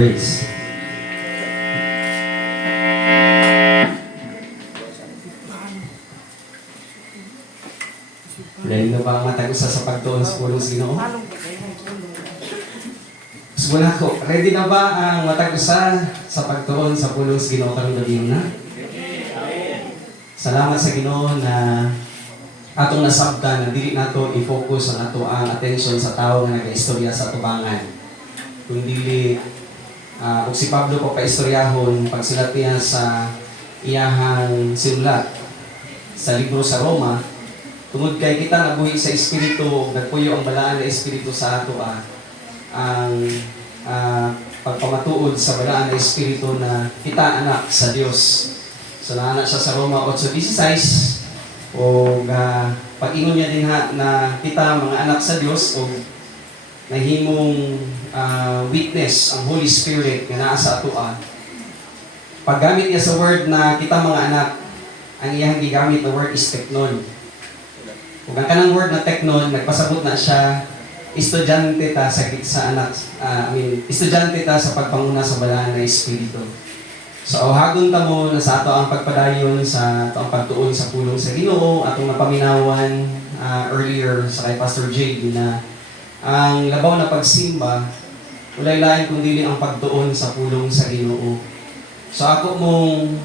praise. Ready na ba ang matag usa sa pagtuon sa pulong Ginoo? Muna ko, ready na ba ang matag usa sa pagtuon sa pulong Ginoo karong gabi na? Salamat sa Ginoo na atong nasabtan na dili nato i-focus ang ato ang attention sa tawo nga nagaistorya sa tubangan. Kung dili ug si Pablo ko paistoryahon pagsilat niya sa iyahang sinulat sa libro sa Roma, tungod kay kita nabuhi sa espiritu, nagpuyo ang balaan na espiritu sa ato ang pagpamatuod sa balaan na espiritu na kita anak sa Dios. So naana siya sa Roma 8:16 o pag-ingon niya din na kita mga anak sa Dios o nahimong witness ang Holy Spirit nga naa sa ato. Paggamit niya sa word na kita mga anak, ang iyang gigamit na word is teknon. Kung ang kanang word na teknon, nagpasabot na siya, estudyante ta sa anak, estudyante ta sa pagpanguna sa balaan na espiritu. So, hagon ta mo na sa ato ang pagpadayon sa ato ang pagtuon sa pulong sa Ginoo, atong napaminawan earlier sa kay Pastor Jade na ang labaw na pagsimba, walay lain kung dili ang pagtuon sa pulong sa Ginoo. So, ako mong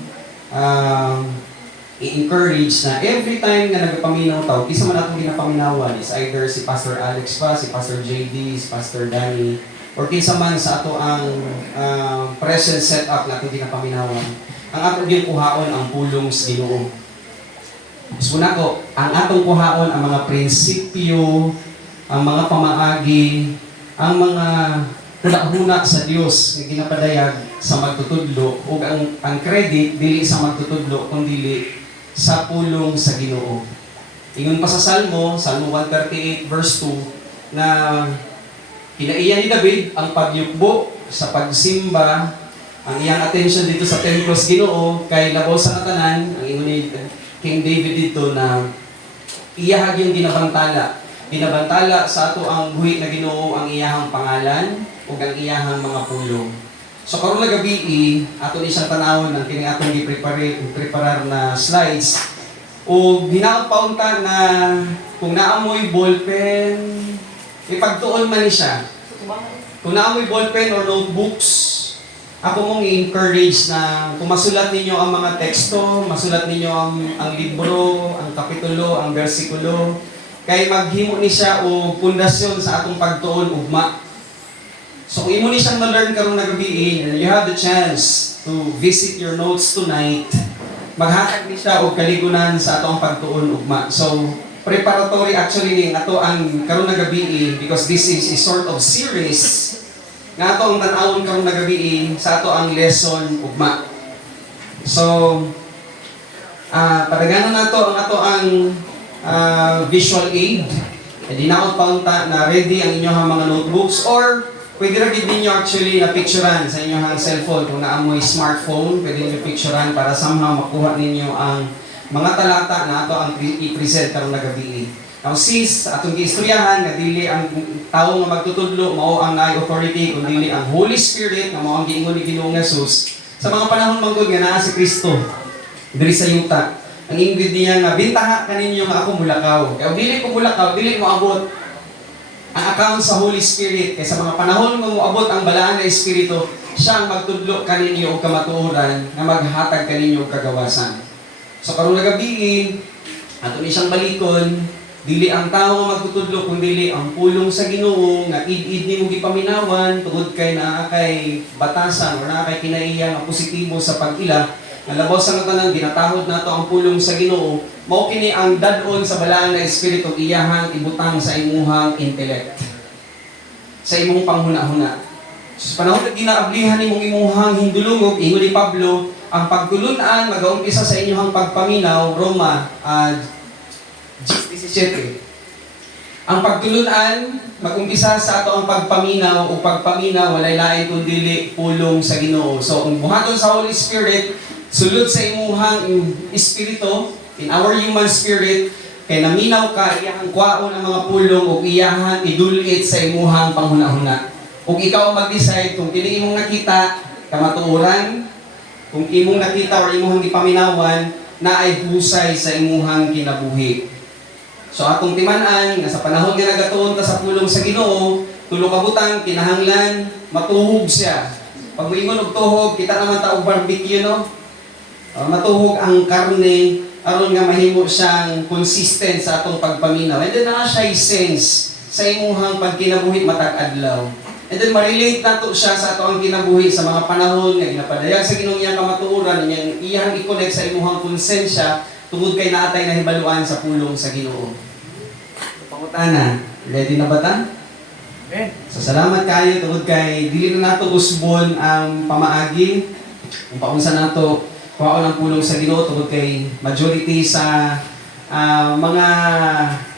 i-encourage na every time nga nagpaminaw tao, kisa man atong ginapaminawan is either si Pastor Alex pa, si Pastor JD, si Pastor Danny, or kisa man sa ato ang present setup na atong ginapaminawan, ang atong kuhaon ang pulong sa Ginoo. Gusto na ko, ang atong kuhaon ang mga prinsipyo, ang mga pamaagi, ang mga huna sa Dios nga ginapadayag sa magtutudlo ug ang credit dili sa magtutudlo kundi sa pulong sa Ginoo. Ingon pa sa Salmo 138 verse 2 na kinaiya ni David ang pagyukbo sa pagsimba, ang iyang attention dito sa templo sa Ginoo kay labaw sa katanan. Ang ingon ni King David dito na iyahag yung ginabantala sa ato ang buhi na Ginoo ang iyahang pangalan ug ang iyahang mga pulong. So karon na gabi ato ni siyang tanawon ang kini atong gi-preparar na slides ug hinaot paunta na kung naamoy ballpen ipagtuon man ni siya. Kung naamoy ballpen or notebooks, ako mong i-encourage na kung masulat ninyo ang mga teksto, masulat ninyo ang libro, ang kapitulo, ang bersikulo, kay maghimo ni siya o pundasyon sa atong pagtuon ugma. So kung imo ni siyang na-learn karong nagabi and you have the chance to visit your notes tonight, maghatag ni siya og kaligunan sa atong pagtuon ugma. So preparatory actually ning ato ang karong nagabi because this is a sort of series nga ato ang tan-awon karong nagabi sa ato ang lesson ugma. So padaganan nato ang ato ang visual aid. Hindi na ako paunta na ready ang inyong mga notebooks or pwede rin ninyo actually na picturean sa inyong cellphone. Kung naamoy smartphone, pwede ninyo picturean para somehow makuha ninyo ang mga talata na ito ang i-present karong nagabi. Now sis, atong giistoryahan nga dili ang tao nga magtutudlo mao ang naay authority kun dili ang Holy Spirit nga mao ang giingon ni Ginoong Hesus sa mga panahon manggod nga naa si Kristo diri sa yuta. Ang ingrid niya nga bintaha kaninyo nga ako mulakaw. Kaya dili ko mulakaw, dili mo abot ang account sa Holy Spirit. Kaya sa mga panahon nga moabot ang balaan na Espiritu, siya ang magtudlo kaninyo og kamatuoran na maghatag kaninyo og kagawasan. So karong nagabi, ato ni siyang balikon, dili ang tao nga magtutudlo kundi ang pulong sa Ginoo nga id-id nimo gipaminawan tungod kay naa kay batasan or naa kay kinaiya nga positibo sa pag-ila. Nalabaw sa tanan ginatahod nato ang pulong sa Ginoo, mao kini ang dad-on sa balaan na espiritu iyahang ibutang sa imuhang intellect, sa imong panghuna-huna. Sa panahon na ginaablihan nimong imuhang hindulungog, ingon ni Pablo, ang pagtulunan mag-umpisa sa inyong pagpaminaw, Roma 17. Ang pagtulunan mag-umpisa sa ato ang pagpaminaw o pagpaminaw walay lain kundi pulong sa Ginoo. So ang buhaton sa Holy Spirit sulod sa imuhang espiritu, in our human spirit, kay naminaw ka, iyahang kwaon ang mga pulong o iyahang idulit sa imuhang panghuna-huna. Kung ikaw ang mag-decide, kung kini imong nakita, kamatuoran, kung imong nakita or imong gipaminawan, na ay husay sa imuhang kinabuhi. So atong timan-an, nga sa panahon nga nagatuon ta sa pulong sa Ginoo, tulo ka butang, kinahanglan, matuhog siya. Pag moingon og tuhog, kita naman ta og barbecue, no? Matuhog ang karne, aron nga mahimo siyang consistent sa atong pagpaminaw. And then na siya sense sa imuhang pagkinabuhi matag adlaw. And then ma-relate nato siya sa ato ang kinabuhi sa mga panahon nga ginapadayag sa Ginoo iyang kamatuoran, iyang i-connect sa imuhang konsensya tungod kay naatay na hibaluan sa pulong sa Ginoo. Pangutana, ready na ba ta? Amen. So salamat kayo tungod kay dili na nato usbon ang pamaagi kung paunsa nato kuhaon ang pulong sa Ginoo tungod kay majority sa mga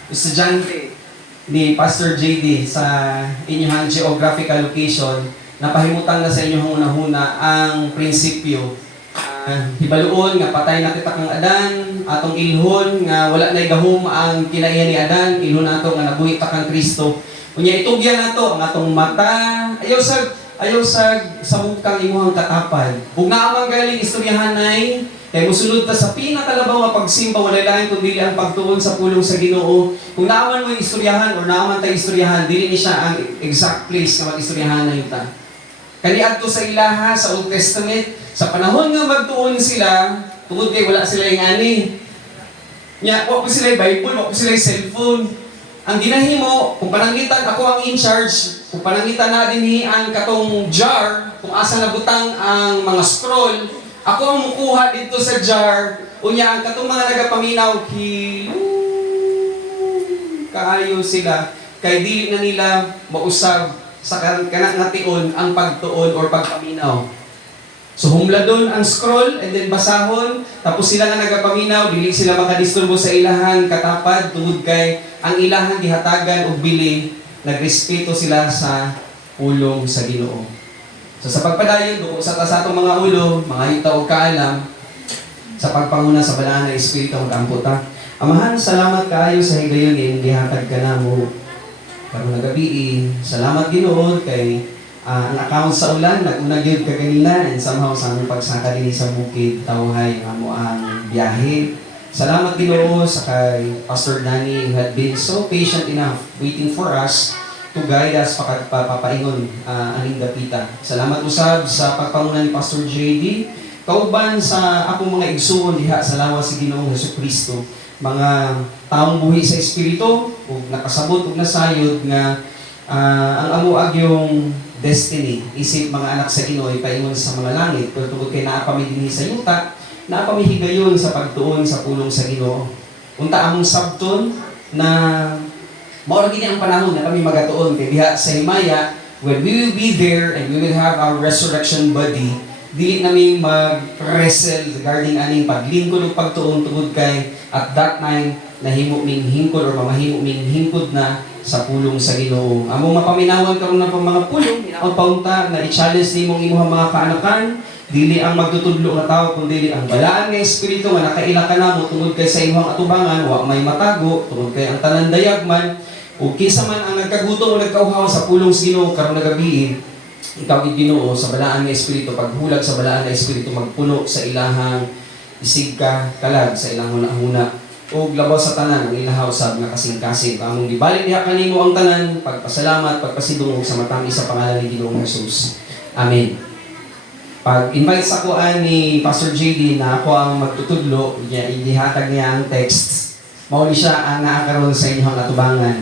estudyante ni Pastor JD sa inyong geographical location, napahimutan na sa inyong hunahuna ang prinsipyo. Hibaluon nga patay na kita kang Adan, atong ilhon nga wala na gahom ang kinaiya ni Adan, ilhon nato nga nabuhi ta kang Kristo. Unya itugyan nato ang atong mata, ayaw sa bukang imuhang katapad. Ug naa man galing istoryahanay, kay musulod ta sa pinakalabaw nga pagsimba wala lain kundi ang pagtuon sa pulong sa Ginoo. Kung naaman mo istoryahan or naaman ta istoryahan, dili ni siya ang exact place nga mag-istoryahan na ta. Kaniadto sa ilaha sa Old Testament, sa panahon nga magtuon sila, tungod kay wala sila yung ani. Nya, wa ko sila yung Bible, wa ko sila yung cellphone. Ang ginahimo, kung panangitan ako ang in charge, kung panangitan na din ang katong jar, kung asa nabutang ang mga scroll, ako ang mukuha dito sa jar, unya ang katong mga nagapaminaw, kaayo sila, kay dili na nila mausab sa kanang nation ang pagtuon or pagpaminaw. So humladon ang scroll and then basahon, tapos sila nga nagapaminaw, dili sila makadisturbo sa ilahan katapad tungod kay ang ilahan gihatagan og bili, nagrespeto sila sa pulong sa Ginoo. So sa pagpadayon duko sa atong mga ulo, mga yuta og kaalam sa pagpanguna sa balaan nga espiritu ug amputa. Amahan, salamat kaayo sa higayon nga gihatag kanamo karon nga gabi. Salamat Ginoo kay ang account sa ulan nag-una gyud ka kanina and somehow sa among pagsaka dinhi sa bukid tawhay nga mo ang biyahe. Salamat Ginoo sa kay Pastor Danny who had been so patient enough waiting for us to guide us papaingon aning dapita. Salamat usab sa pagpanguna ni Pastor JD, kauban sa akong mga igsuon diha sa lawas si Ginoong Hesukristo, mga taong buhi sa espiritu ug nakasabot ug nasayod nga ang amo agyong destiny isip mga anak sa Ginoo paingon sa mga langit pero tungod kay naa pa mi dinhi sa yuta, naa pa mi higayon sa pagtuon sa pulong sa Ginoo. Unta among sabton na mao gini ang panahon na kami magatuon kay diha sa himaya, when we will be there and we will have our resurrection body, dili nami mag-wrestle regarding aning paglingkod ug pagtuon tungod kay at that time nahimo ming hingkod or mamahimo ming hingkod na sa pulong sa Ginoo. Among mapaminawan karon na pang mga pulong, ang paunta na i-challenge nimong imuhang mga kaanakan, dili ang magtutudlo nga tao kundi ang balaan nga espiritu nga nakaila ka namo tungod kay sa imong atubangan wa may matago tungod kay ang tanan dayagman. O kinsa man ang nagkagutom o nagkauhaw sa pulong sa Ginoo karon nga gabi, ikaw gid Ginoo sa balaan nga espiritu, paghulag sa balaan nga espiritu magpuno sa ilahang isig ka kalag sa ilang hunahuna o labaw sa tanan ang ilahaw sab nga kasing-kasing. Among gibalik diha kanimo ang tanan, pagpasalamat, pagpasidungog sa matamis sa pangalan ni Ginoong Hesus. Amen. Pag-invite sa kuan ni Pastor JD na ako ang magtutudlo, ihatag niya ang text. Mauli siya ang naakaroon sa inyong atubangan.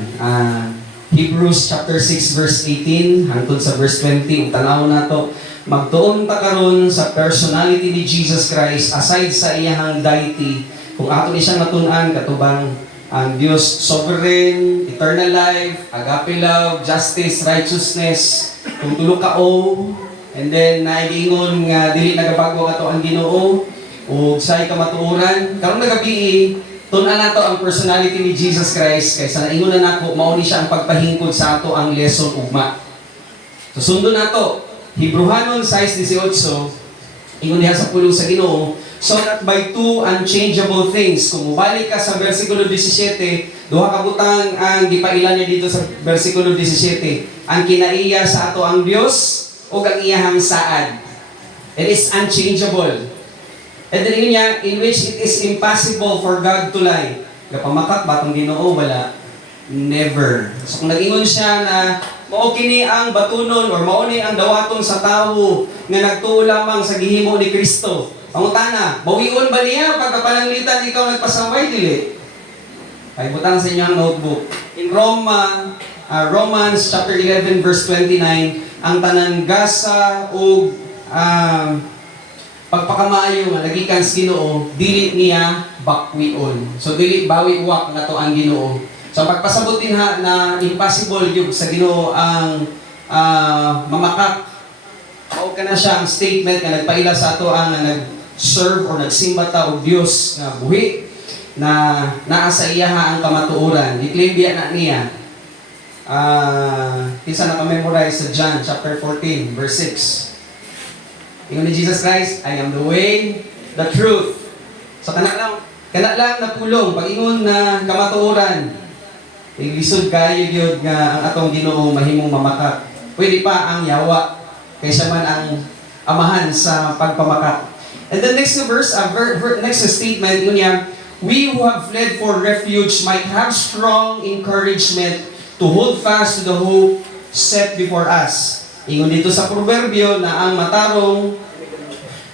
Hebrews chapter 6 verse 18 hangtod sa verse 20. Tanaw na to. Magtuon ta karon sa personality ni Jesus Christ aside sa iyang deity. Kung ato ni siyang matun-an katubang ang Dios sovereign, eternal life, agape love, justice, righteousness, kung tulo ka o, and then naiingon nga dili nagabago ato ang Ginoo ug say kamatuoran. Karon na gabi tun-an nato ang personality ni Jesus Christ kaysa naingon na nako mao ni siya ang pagpahingkod sa ato ang lesson ugma. So sundo nato Hebrewanon 6:18 ingon diha sa pulong sa Ginoo, so that by two unchangeable things. Kung mubalik ka sa versikulo 17, duha ka butang ang gipailan niya dito sa versikulo 17. Ang kinaiya sa ato ang Dios o ang iyahang saad. It is unchangeable. And then niya, in which it is impossible for God to lie. Kapamakat ba itong Ginoo? Wala. Never. So kung nag-ingon siya na mao kini ang batunon or mao ni ang dawaton sa tawo nga nagtuo lamang sa gihimo ni Kristo. Pangutana, bawion ba niya pagkapananglitan ikaw nagpasambay dili? Ay butang sa inyo ang notebook. In Romans chapter 11 verse 29, ang tanan gasa o pagpakamaayo nga nagikan sa Ginoo, dili niya bakwion. So dili bawi-uwak na to ang Ginoo. So pagpasabot din ha na impossible yung sa Ginoo ang mamakak. Mao kana siya ang statement nga nagpaila sa ato ang nag-serve or nagsimba ta og Dios nga buhi na naa sa iyaha ang kamatuoran. I-claim biya na niya. Kinsa naka-memorize sa John chapter 14 verse 6. Ingon ni Jesus Christ, I am the way, the truth. So kana lang na pulong pag-ingon na kamatuoran. Iglisod kayo yun nga ang atong Ginoo mahimong mamakak. Pwede pa ang yawa kaysa man ang amahan sa pagpamakak. And the next verse, next statement yun niya, we who have fled for refuge might have strong encouragement to hold fast to the hope set before us. Ingon dito sa proverbio na ang matarong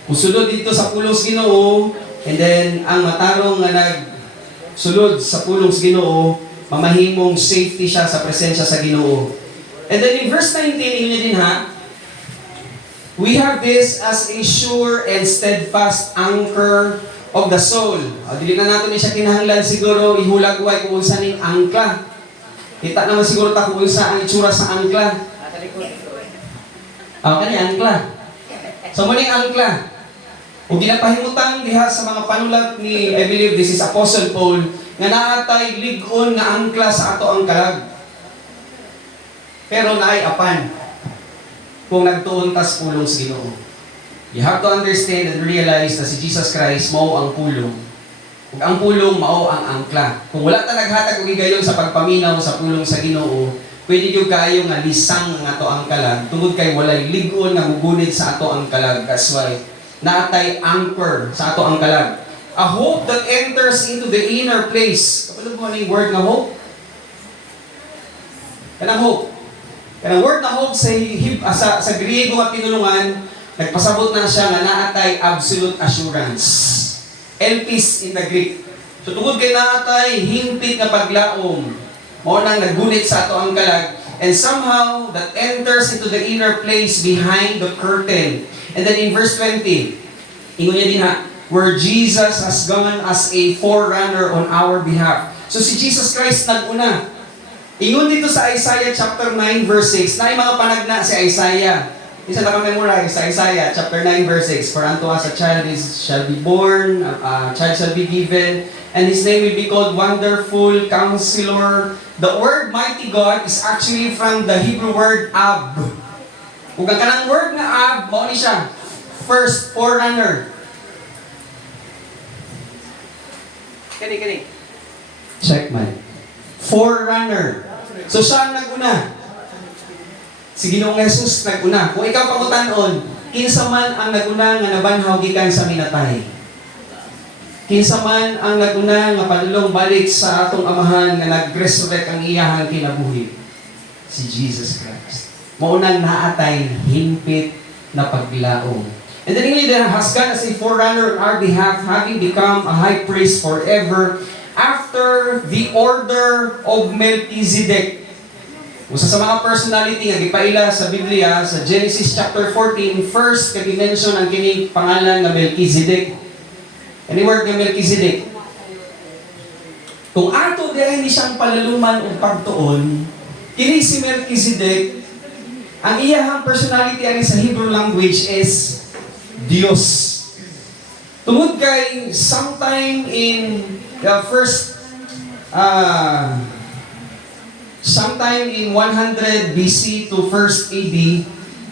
usulod dito sa pulong sa Ginoo, and then ang matarong nga nagsulod sa pulong sa Ginoo, mamahimong safety siya sa presensya sa Ginoo. And then in verse 19, yun din ha, we have this as a sure and steadfast anchor of the soul. Dili na natin siya kinahanglan siguro ihulagway kung unsa ning angkla. Kita naman siguro ta kung unsa ang itsura sa angkla. Kani angkla. So muling angkla. Kung ginapahimutang diha sa mga panulat ni, I believe this is Apostle Paul, nga naatay lig-on nga angkla sa ato ang kalag. Pero naay apan kung nagtuon tas pulong sa Ginoo. You have to understand and realize na si Jesus Christ mao ang pulong. Ug ang pulong mao ang angkla. Kung wala ta naghatag og higayon sa pagpaminaw sa pulong sa Ginoo, pwede gyud kayo nga lisang nga ato ang kalag tungod kay walay lig-on nga mugunit sa ato ang kalag. That's why naatay anchor sa ato ang kalag. A hope that enters into the inner place. Kapag mo yung word na hope? Kanang hope. Kanang word na hope sa Griego nga pinulungan, nagpasabot na siya nga naatay absolute assurance. Elpis in the Greek. So tungod kay naatay himpit nga paglaom, mao nang nagunit sa ato ang kalag, and somehow that enters into the inner place behind the curtain. And then in verse 20, ingon niya din ha, where Jesus has gone as a forerunner on our behalf. So si Jesus Christ nag-una. Ingon dito sa Isaiah chapter 9 verse 6, na mga panagna si Isaiah. Isa na ka-memorize sa Isaiah chapter 9 verse 6, for unto us a child shall be born, a child shall be given, and his name will be called Wonderful Counselor. The word Mighty God is actually from the Hebrew word Ab. Kung ang kanang word nga Ab, mao ni siya first forerunner. Kani. Check man. Forerunner. So siya ang nag-una. Si Ginoong Jesus nag-una. Kung ikaw pangutanon, kinsa man ang nag-una nga nabanhaw gikan sa minatay. Kinsa man ang nag-una nga panulong balik sa atong amahan nga nag-resurrect ang iyahang kinabuhi. Si Jesus Christ. Maunang naatay himpit na paglaom. And then he has God as a forerunner on our behalf, having become a high priest forever after the order of Melchizedek. Usa sa mga personality nga gipaila sa Biblia sa Genesis chapter 14, first kay mention ang kining pangalan nga Melchizedek. Any word nga Melchizedek? Kung ato diay ni siyang palaluman o pagtuon, kini si Melchizedek, ang iyahang personality ani sa Hebrew language is Dios. Tungod kay sometime in the sometime in 100 BC to 1st AD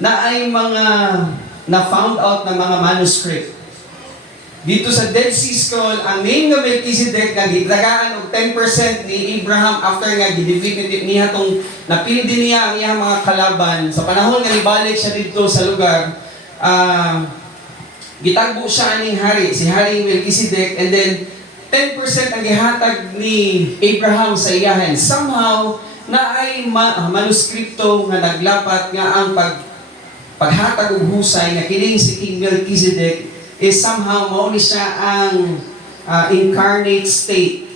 na ay mga na found out na mga manuscript dito sa Dead Sea Scroll, ang name ng Melchizedek nga gitagaan og 10% ni Abraham after nga gidefeat niya tong napildi niya ang iyang mga kalaban sa panahon nga nibalik siya dito sa lugar. Gitagbo siya aning hari, si Haring Melchizedek, and then 10% ang gihatag ni Abraham sa iyahan. Somehow, na ay manuskripto nga naglapat nga ang paghatag og husay nga kining si King Melchizedek is somehow mauni siya ang incarnate state,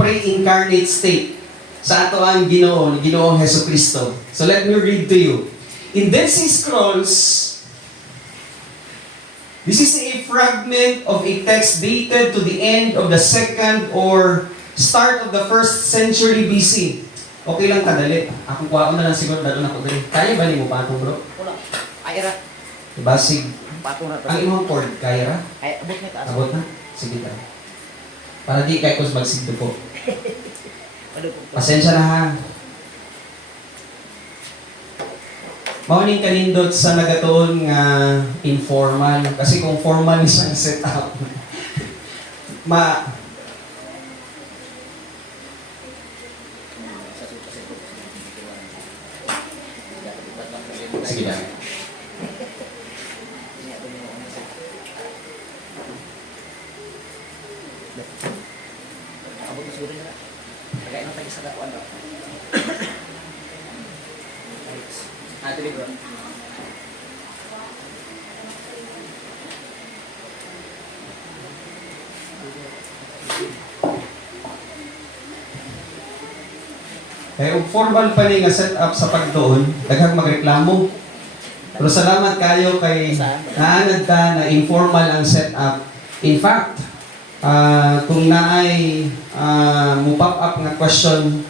pre-incarnate state sa ato ang Ginoong Hesukristo. So let me read to you. In Dead Sea Scrolls, this is a fragment of a text dated to the end of the 2nd or start of the 1st century BC. Okay lang kadali. Ako kuha ko na lang siguro dalo na ko dali. Kaya ba ni mo pa bro? Wala. Ay ra. Basig. Pato na to. Ang imong chord kaya ra? Ay abot na taas. Abot na? Sige ta. Para di kay kus magsigdo po. Pasensya na ha. Mauning kanindot sa nagatuon nga informal. Kasi kung formal siyang setup, sige na. Abot na siguro na. Tagay na tayo sa dakuan ba. Dili bro. Kaya formal pa ni nga setup sa pagtuon, daghang magreklamo. Pero salamat kayo kay naanad ka na informal ang setup. In fact, kung naay mo-pop up nga question,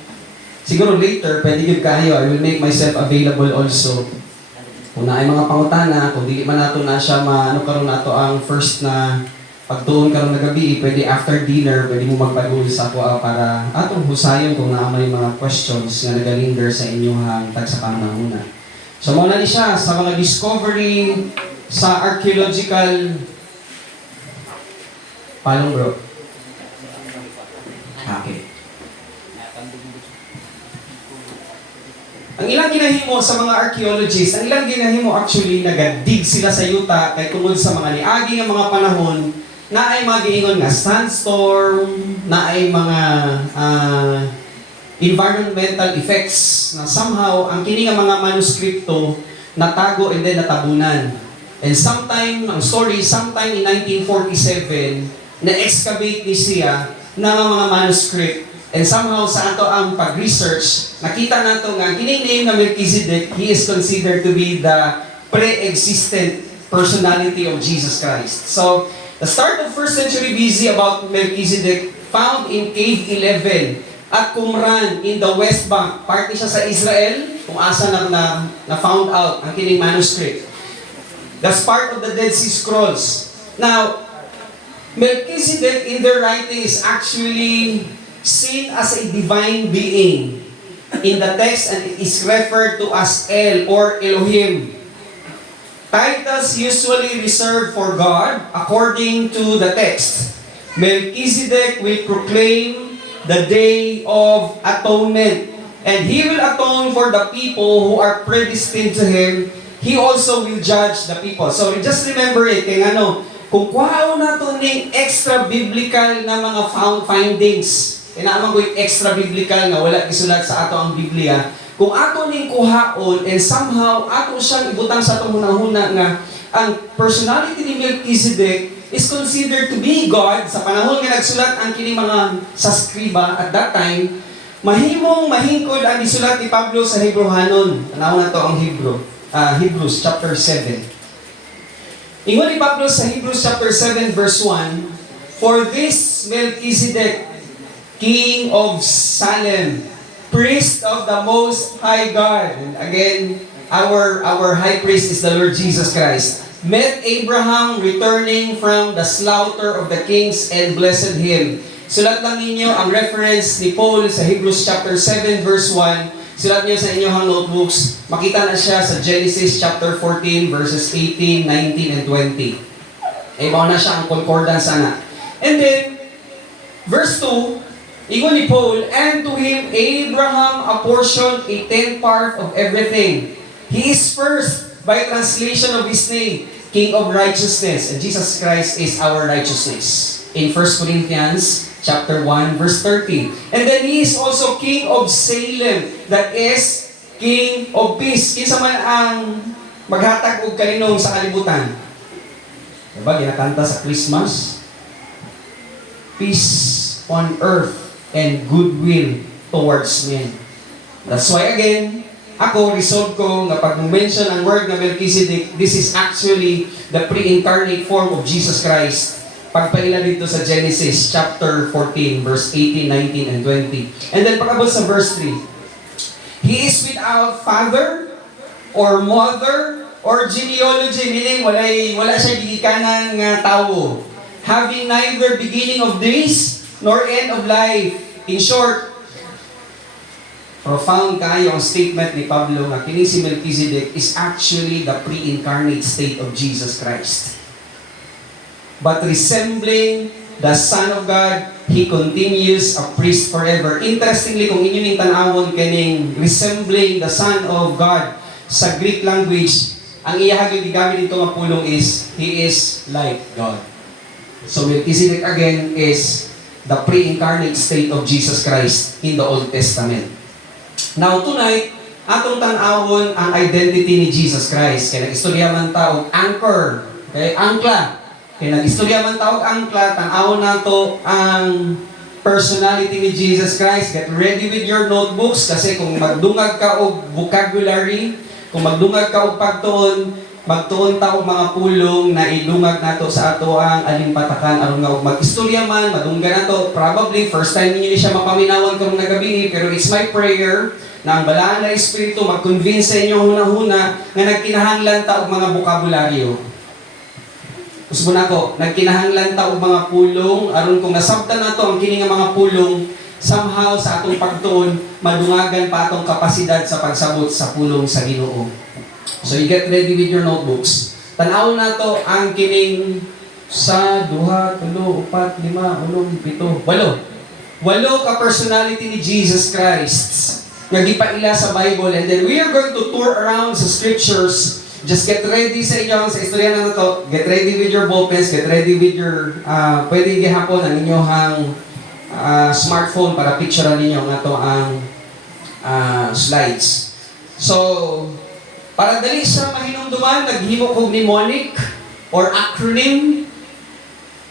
siguro later, pwede yun kayo, I will make myself available also. Kung naay mga pangutana, kung dili man nato na siya karon nato ang first na pagtuon karon na gabi, pwede after dinner, pwede mo magpag-uwi sa ako para atong husayon kung naamay mga questions nga nagalinder sa inyong tagsakamanguna. So muna ni siya sa mga discovery sa archaeological palong bro. Okay. Ang ilang ginahimo sa mga archaeologists, ang ilang ginahimo actually nagadig sila sa yuta kay tungod sa mga niagi nga mga panahon na ay mga giingon nga sandstorm, na ay mga environmental effects na somehow ang kini nga mga manuskripto natago and then natabunan. And sometime in 1947, na-excavate ni siya ng mga manuscript. And somehow sa ato ang pag-research, nakita nato nga kining name na Melchizedek, he is considered to be the pre-existent personality of Jesus Christ. So, the start of 1st century BC about Melchizedek found in Cave 11 at Qumran in the West Bank. Part siya sa Israel, kung asa na found out ang kining manuscript. That's part of the Dead Sea Scrolls. Now, Melchizedek in their writing is actually seen as a divine being in the text, and it is referred to as El or Elohim. Titles usually reserved for God according to the text. Melchizedek will proclaim the day of atonement, and he will atone for the people who are predestined to him. He also will judge the people. So just remember it, kung kuhaon nato ning extra biblical na mga findings, naman ko yung extra biblical nga wala gisulat sa ato ang Biblia. Kung ato ning kuhaon and somehow ato siyang ibutang sa atong hunahuna nga ang personality ni Melchizedek is considered to be God sa panahon nga nagsulat ang kini mga sa skriba at that time, mahimong mahingkod ang isulat ni Pablo sa Hebrehanon. Tanawon nato ang Hebrews chapter 7. Ingon ni Pablo sa Hebrews chapter 7 verse 1, "For this Melchizedek, King of Salem, priest of the Most High God," and again, our high priest is the Lord Jesus Christ, "met Abraham returning from the slaughter of the kings and blessed him." Sulat lang ninyo ang reference ni Paul sa Hebrews chapter 7 verse 1. Sulat niyo sa inyong notebooks. Makita na siya sa Genesis chapter 14 verses 18, 19, and 20. Ay mao na siya ang concordance ana. And then verse 2, ingon ni Paul, and to him Abraham apportioned a tenth part of everything. He is first by translation of his name, King of righteousness, and Jesus Christ is our righteousness. In 1 Corinthians chapter 1 verse 30. And then he is also King of Salem, that is King of peace. Kinsa man ang maghatag og kalinong sa kalibutan? Diba, ginakanta sa Christmas? Peace on earth and goodwill towards men. That's why again, ako, resolve ko nga pag mention ang word na Melchizedek, this is actually the pre-incarnate form of Jesus Christ. Pagpaila dito sa Genesis chapter 14, verse 18, 19, and 20. And then pagkabot sa verse 3, He is without father or mother or genealogy, meaning wala siya gigikanan nga tawo. Having neither beginning of days nor end of life. In short, profound kayo ang statement ni Pablo nga kini si Melchizedek is actually the pre-incarnate state of Jesus Christ. But resembling the Son of God, He continues a priest forever. Interestingly, kung inyo ning tanawon kining resembling the Son of God sa Greek language, ang iyahag gigamit dito nga pulong is, He is like God. So Melchizedek again is the pre-incarnate state of Jesus Christ in the Old Testament. Now tonight, atong tanawon ang identity ni Jesus Christ. Kaya nag-istorya man ta og anchor, okay, angkla. Kaya nag-istorya man ta og angkla, tanawon nato ang personality ni Jesus Christ. Get ready with your notebooks kasi kung magdungag ka og vocabulary, kung magdungag ka og pagtuon, magtuon ta og mga pulong na idungag nato sa ato ang alimpatakan aron nga og mag-istorya man madunggan nato. Probably first time niyo ni siya mapaminawan karong nagabi, pero it's my prayer na ang balaan na Espiritu mag-convince sa inyo hunahuna nga nagkinahanglan ta og mga bokabularyo. Usbo na ko, nagkinahanglan ta og mga pulong aron kung nasabtan nato ang kini nga mga pulong, somehow sa atong pagtuon madungagan pa atong kapasidad sa pagsabot sa pulong sa Ginoo. So you get ready with your notebooks. Tan-awon nato ang kining sa 2, 3, 4, 5, 6, 7, 8. 8 ka personality ni Jesus Christ nga gipaila sa Bible, and then we are going to tour around sa scriptures. Just get ready sa inyo sa istorya na to. Get ready with your ballpens, get ready with your pwede gihapon ang inyong smartphone para picturean ninyo nga to ang slides. So para dali sa mahinumduman, naghimo kog mnemonic or acronym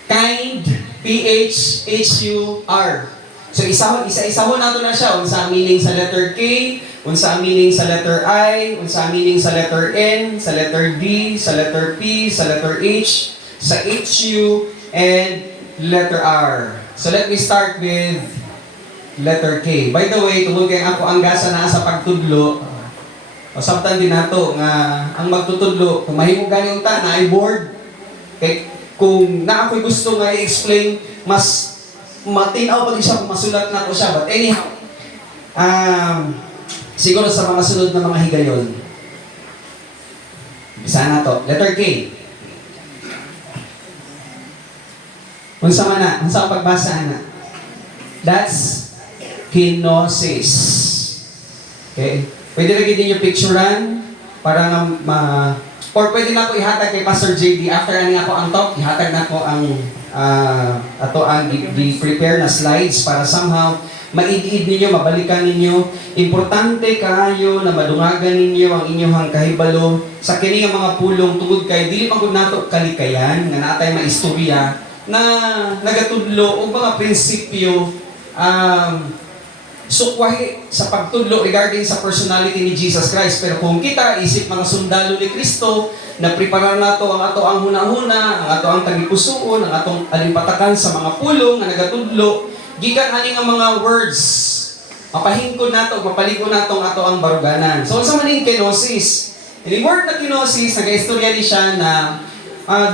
KIND, PHHUR. So isa-isahon nato na siya. Unsa ang meaning sa letter K, unsa ang meaning sa letter I, unsa ang meaning sa letter N, sa letter D, sa letter P, sa letter H, sa HU, and letter R. So let me start with letter K. By the way, tungod kay ako ang gasa na sa pagtudlo, o sabtan din nato nga ang magtutudlo, kung mahimo gani unta na ay board, kay kung na ako'y gusto nga i-explain, mas matinaw pa siya kung masulat na ko siya. But anyhow, siguro sa mga sunod na mga higayon, bisa na to. Letter K. Unsa man na? Unsa ang pagbasa na? That's kenosis. Okay? Pwede rin din yung picturean para na or pwede na ako ihatag kay Pastor JD after ani ako ang talk, ihatag na ko ang ato ang prepare na slides para somehow maid-id ninyo, mabalikan ninyo. Importante kaayo na madungagan ninyo ang inyong kahibalo sa kini nga mga pulong tungod kay dili man gud nato kalikayan nga natay maistorya na nagatudlo og mga prinsipyo sukwahi sa pagtudlo regarding sa personality ni Jesus Christ. Pero kung kita isip mga sundalo ni Kristo na prepare nato ang ato ang hunahuna, ang ato ang tagipusoon, ang atong alimpatakan sa mga pulong nga nagatudlo, gikan ani nga mga words mapahingkod nato, mapaliko nato ang ato ang baruganan. So unsa man ning kenosis? Ini word na kenosis, nagaistorya ni siya na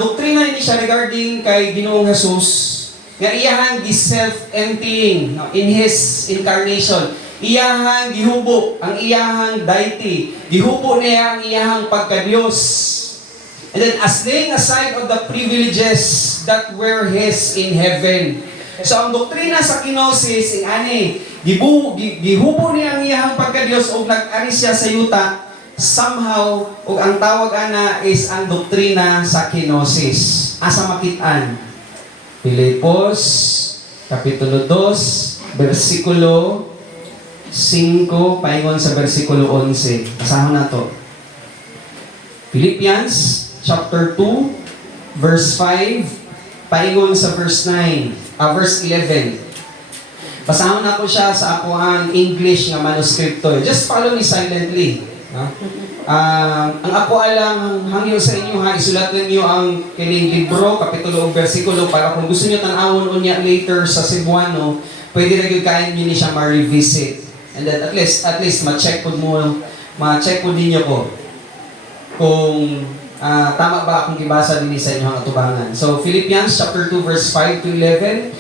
doktrina ni siya regarding kay Ginoong Hesus nga iyahang gi-self-emptying in His incarnation. Iyahang gihubo ang iyahang deity. Gihubo niya ang iyahang pagka-Diyos. And then, as laying aside of the privileges that were his in heaven. So, ang doktrina sa kenosis, gihubo niya ang iyahang pagka-Diyos o nag-ari siya sa yuta, somehow, o ang tawag ana is ang doktrina sa kenosis. Asa makitaan? Filipos, Kapitulo 2, versikulo 5, paingon sa versikulo 11. Basahan na to. Philippians, chapter 2, verse 5, paingon sa verse 11. Basahan na ko siya sa ako ang English nga manuskripto. Just follow me silently. No? Ang ako alang hangyo sa inyo ha, isulat ninyo ang kining libro, kapitulo o versikulo para kung gusto niyo tanawon unya later sa Cebuano, pwede na gyud kain niyo ni siya ma-revisit. And then at least ma-check po ninyo ko kung tama ba akong gibasa din sa inyong atubangan. So Philippians chapter 2 verse 5 to 11,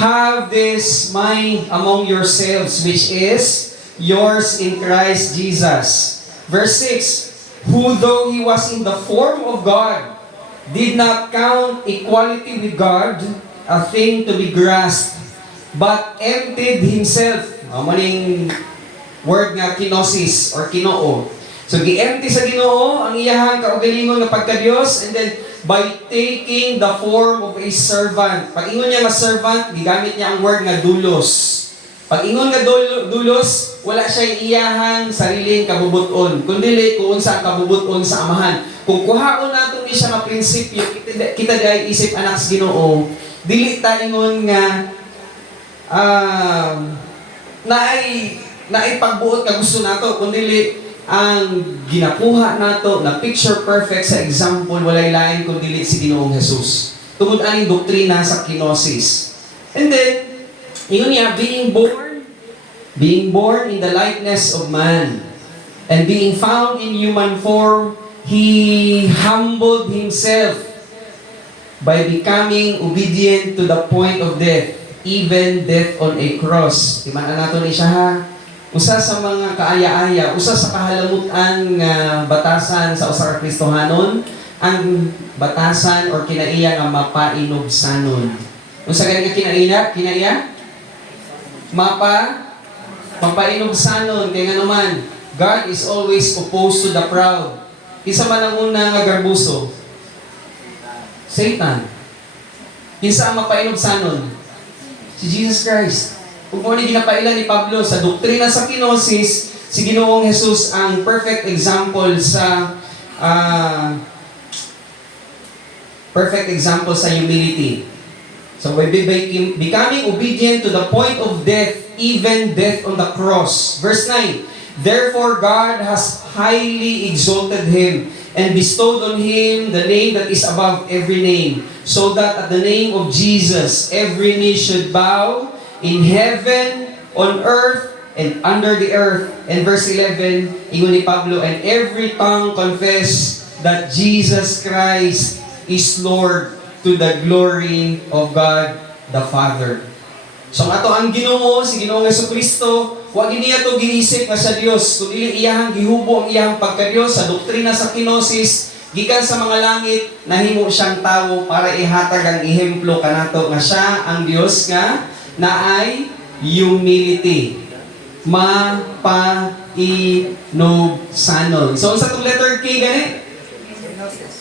have this mind among yourselves which is yours in Christ Jesus. Verse 6, who though he was in the form of God, did not count equality with God a thing to be grasped, but emptied himself. Maning word nga kenosis or kinoo. So gi-empty sa Ginoo ang iyahang kaugalingon nga pagka-Dios, and then by taking the form of a servant. Pag ingon niya nga servant, gigamit niya ang word nga doulos. Pag ingon nga doulos, wala siya iyahang sariling kabubuton, kundi kung unsa ang kabubuton sa amahan. Kung kuhaon nato ni siya nga prinsipyo, kita diay isip anak sa Ginoo, dili ta ingon nga naay pagbuot ka gusto nato, kundi ang ginakuha nato na picture perfect sa example walay lain kundi si Ginoong Jesus. Tungod aning doktrina sa kenosis. And then ingon niya, being born in the likeness of man, and being found in human form, He humbled Himself by becoming obedient to the point of death, even death on a cross. Timan nato ni siya ha. Usa sa mga kaaya-aya, usa sa kahalamutan nga batasan sa usa ka Kristohanon, ang batasan or kinaiya nga mapainobsanon. Unsa gani nga kinaiya? Mapainobsanon kay nganuman, God is always opposed to the proud. Isa man ang una nga garbuso? Satan. Kinsa ang mapainobsanon? Si Jesus Christ. Kung mo ni ginapailan ni Pablo sa doktrina sa kenosis, si Ginoong Jesus ang perfect example sa humility. So by becoming obedient to the point of death, even death on the cross. Verse 9, therefore God has highly exalted Him and bestowed on Him the name that is above every name, so that at the name of Jesus every knee should bow in heaven, on earth, and under the earth. And verse 11, ingon ni Pablo, and every tongue confess that Jesus Christ is Lord, to the glory of God the Father. So ato ang Ginoo, si Ginoong Jesucristo, wa giniya to giisip nga sa Dios, kundi iyahang gihubo ang iyahang pagka-Dios sa doktrina sa kenosis, gikan sa mga langit, nahimo siyang tawo para ihatag ang ehemplo kanato nga siya ang Dios nga naay humility, mapainobsanon. So sa letter K gani?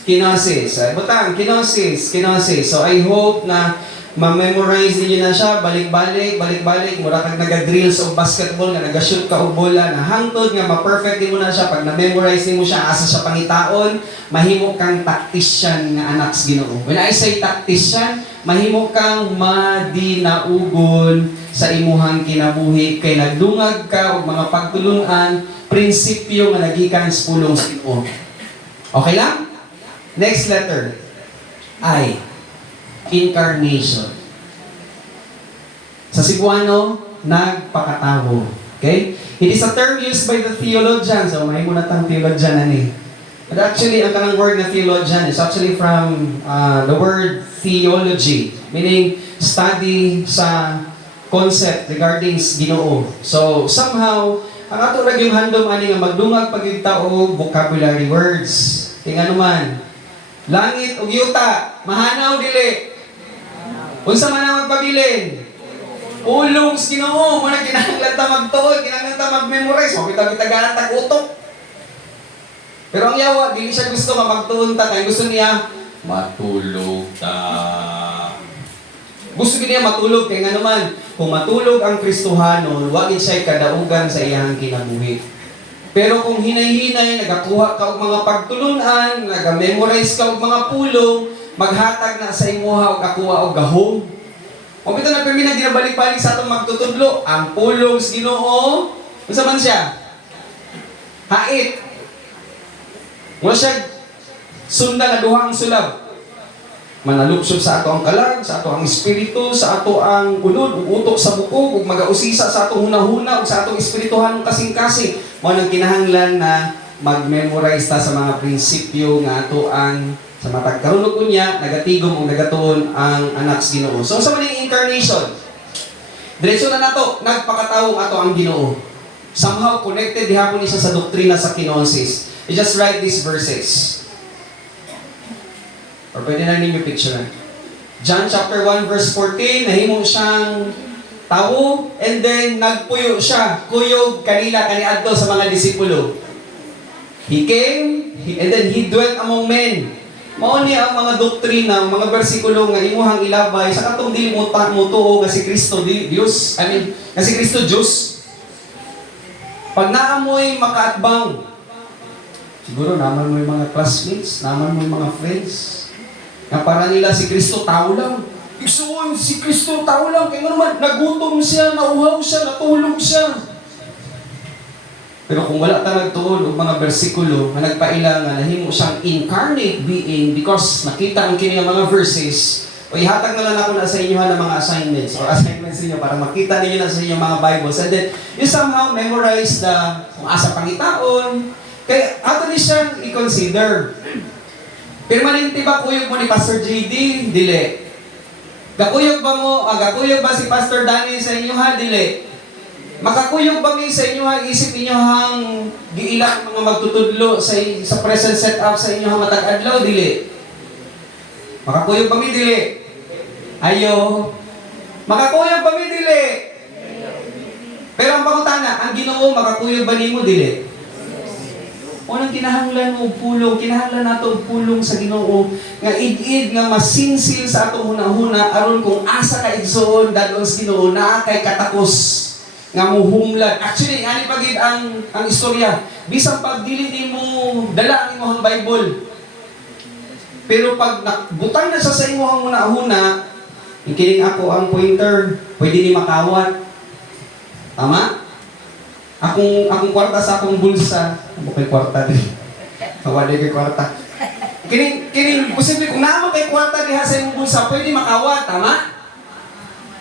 Kenosis. Butang, kenosis. So I hope na ma-memorize ninyo na siya, balik-balik, mura kag naga-drill sa basketball, nga naga-shoot ka og bola, na hangtod nga ma-perfect din mo na siya, pag na-memorize mo siya, asa siya pangitaon, mahimo kang tactician nga anak sa Ginoo. When I say tactician, mahimo kang madinaugon sa imuhang kinabuhi, kay nagdungag ka og mga pagtulunan, prinsipyo nga nagikan sa pulong sa Ginoo. Okay lang? Next letter. I. Incarnation. Sa Cebuano, nagpakatawo. Okay? It is a term used by the theologians. So, may muna tang theologian ani. But actually, ang kanang word na theologian is actually from the word theology, meaning study sa concept regarding Ginoo. So, somehow, ang ato ra yung handom ani nga magdungag pagiging tao vocabulary words. Kaya nga naman, Langit ug yuta, mahanaw dili. Unsa man ang magpabilin? Pulong sa Ginoo, mo na kinahanglan ta magtuon, kinahanglan ta mag-memorize, mabita-bitagaan ta utok. Pero ang yawa, dili siya gusto nga magtuon ta, kaya gusto niya matulog ta. Gusto niya matulog, kaya nga naman, kung matulog ang Kristohanon, wag siya kadaugan sa iyang kinabuhi. Pero kung hinay-hinay, nagakuha ka og mga pagtulunan, naga-memorize ka og mga pulong, maghatag na sa imuha og kakuha og gahom. O bitaw na permi na ginabalik-balik sa atong magtutudlo, ang pulong sa Ginoo, unsa man siya? Hait. Mo siya sunda nga duhang sulab. Manalupsop sa ato ang kalag, sa ato ang espiritu, sa ato ang ulod, ug utok sa bukog, ug magausisa sa atong hunahuna, ug sa atong espirituhanong kasing-kasing. Mao nang kinahanglan na mag-memorize ta sa mga prinsipyo nga ato ang sa matag karunog unya, nagatigom ug nagatuon ang anak sa Ginoo. So sa maning incarnation, diretso na nato nagpakatawong ato ang Ginoo. Somehow connected dihapon ni siya sa doktrina sa kenosis. You just write these verses. Or pwede na ninyo picture. John chapter 1 verse 14, nahimo siyang tao and then nagpuyo siya, kuyog kanila kaniadto sa mga disipulo. He came and then he dwelt among men. Mao ni ang mga doktrina, ang mga bersikulo nga imuhang ilabay sa katong dili mo tuo nga si Kristo Dios, nga si Kristo Diyos. Pag naamoy makaatbang, siguro naman mo yung mga classmates, naman mo yung mga friends, na para nila si Kristo tao lang. Igsuon, si Kristo tao lang. Kaya naman, nagutom siya, nauhaw siya, natulog siya. Pero kung wala ta nagtuon og mga bersikulo nga nagpaila nga nahimo siyang incarnate being because nakita ang kini mga verses, o ihatag na lang ako na sa inyo ng mga assignments or assignments niyo para makita niyo na sa inyong mga Bibles. And then, you somehow memorize the kung asa pangitaon. Kaya ato ni siyang i-consider. Permanente ba kuyog mo ni Pastor JD? Dili. Gakuyog ba mo, gakuyog ba si Pastor Danny sa inyo ha? Dili. Makakuyog ba mi sa inyo ha? Isip inyo hang giilang mga magtutudlo sa present setup sa inyo hang matag adlaw? Dili. Makakuyog ba mi? Dili. Ayo. Makakuyog ba mi? Dili. Pero ang pangutana, ang Ginoo makakuyog ba nimo? Dili. Unang kinahanglan mo pulong, kinahanglan nato pulong sa Ginoo nga id-id nga masinsil sa atong hunahuna aron kung asa ka igsoon dadon sa Ginoo naa kay katakos nga muhumlad. Actually, ani pagid ang istorya. Bisan pag dili nimo dala ang imong Bible. Pero pag butang na siya sa imong hunahuna, ikining ako ang pointer, pwede ni makawat. Tama? Akong kwarta sa akong bulsa, bukay kwarta din. Mawala kay kwarta. Kining posible kung naman kay kwarta diha sa imong bulsa, pwede makawat, tama?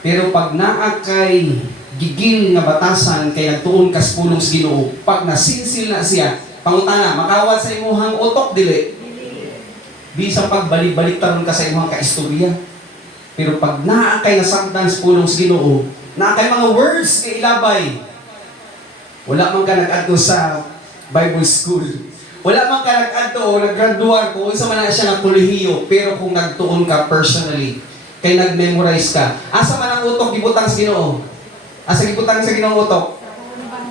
Pero pag naa kay gigil nga batasan kay nagtuon kas pulong sa Ginoo, pag nasinsil na siya, pangutana, makawat sa imong utok dili. Bisang pagbalik-balik taron ka sa imong kaistorya. Pero pag naa kay nasaktan sa pulong sa Ginoo, naa kay mga words kay ilabay. Wala man ka nag-adto sa Bible school. Wala man ka nag-adto o nag-graduar kung unsa man na siya ng kolehiyo, pero kung nagtuon ka personally, kay nag-memorize ka, asa man ang utok gibutang sa Ginoo? Asa gibutang sa Ginoo utok?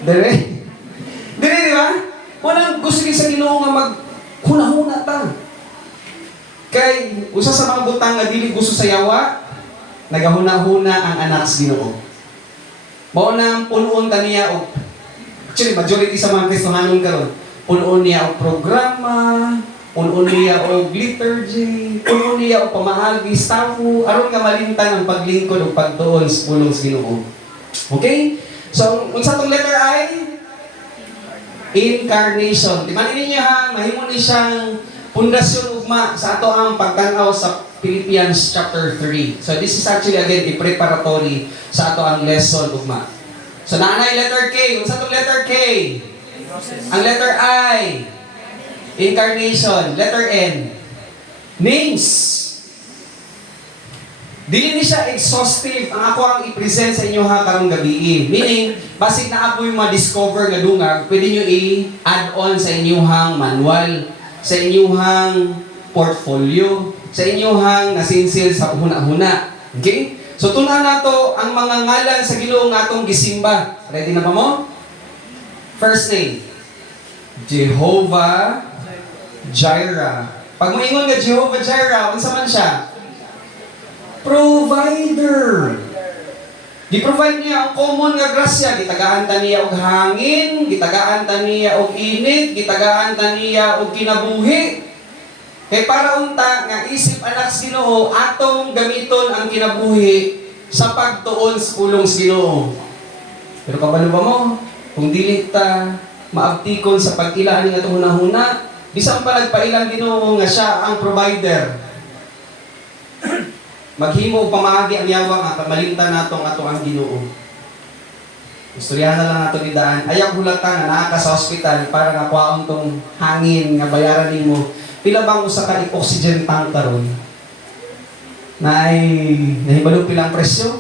Dire? Dire, di ba? Walang gusto sa Ginoo nga maghuna-huna ta. Kay usa sa mga butang nga dili gusto sa yawa, nagahuna-huna ang anak sa Ginoo. Mao nang punuon ta niya og actually, majority sa mga Kristohanon karon, punuon niya og programa, punuon niya og liturgy, punuon niya og pamahagi stafu, aron nga malimtan ang paglingkod ug pagtuon sa pulong sa Ginoo. Okay? So, unsa tong letter I? Incarnation. Di man ninyo ha, mahimo ni siyang pundasyon ugma sa ato ang pagtan-aw sa Philippians chapter 3. So, this is actually again a preparatory sa ato ang lesson ugma. So, naanay letter K. Unsa tong letter K? Ang letter I. Incarnation. Letter N. Names. Dili ni siya exhaustive. Ang ako ang i-present sa inyo ha karong gabi. Meaning, basig na ako yung ma-discover nga dungag, pwede nyo i-add on sa inyong manual, sa inyong portfolio sa inyong nasinsil sa huna-huna. Okay? So tunan nato ang mga ngalan sa Ginoo nga atong gisimba. Ready na ba mo? First name, Jehovah Jireh. Pag moingon nga Jehovah Jireh, unsa man siya? Provider. Gi-provide niya ang common nga grasya. Gitagaan ta niya og hangin, gitagaan ta niya og init, gitagaan ta niya og kinabuhi. Kay para unta nga isip anak sa Ginoo, atong gamiton ang kinabuhi sa pagtuon sa pulong sa Ginoo. Pero kabalo ba mo? Kung dili ta maabtikon sa pag-ilaan nga atong hunahuna, bisan pa nagpailang Ginoo nga siya ang provider. Maghimo og pamaagi ang yawang at malimtan nato ang ato ang Ginoo. Istoryahan na lang nato ni Daan. Ayaw hulatan nga naa ka sa ospital para nga kuhaon tong hangin nga bayaran nimo. Pila bang usa ka oxygen tank karon? Nahibalo pilang presyo?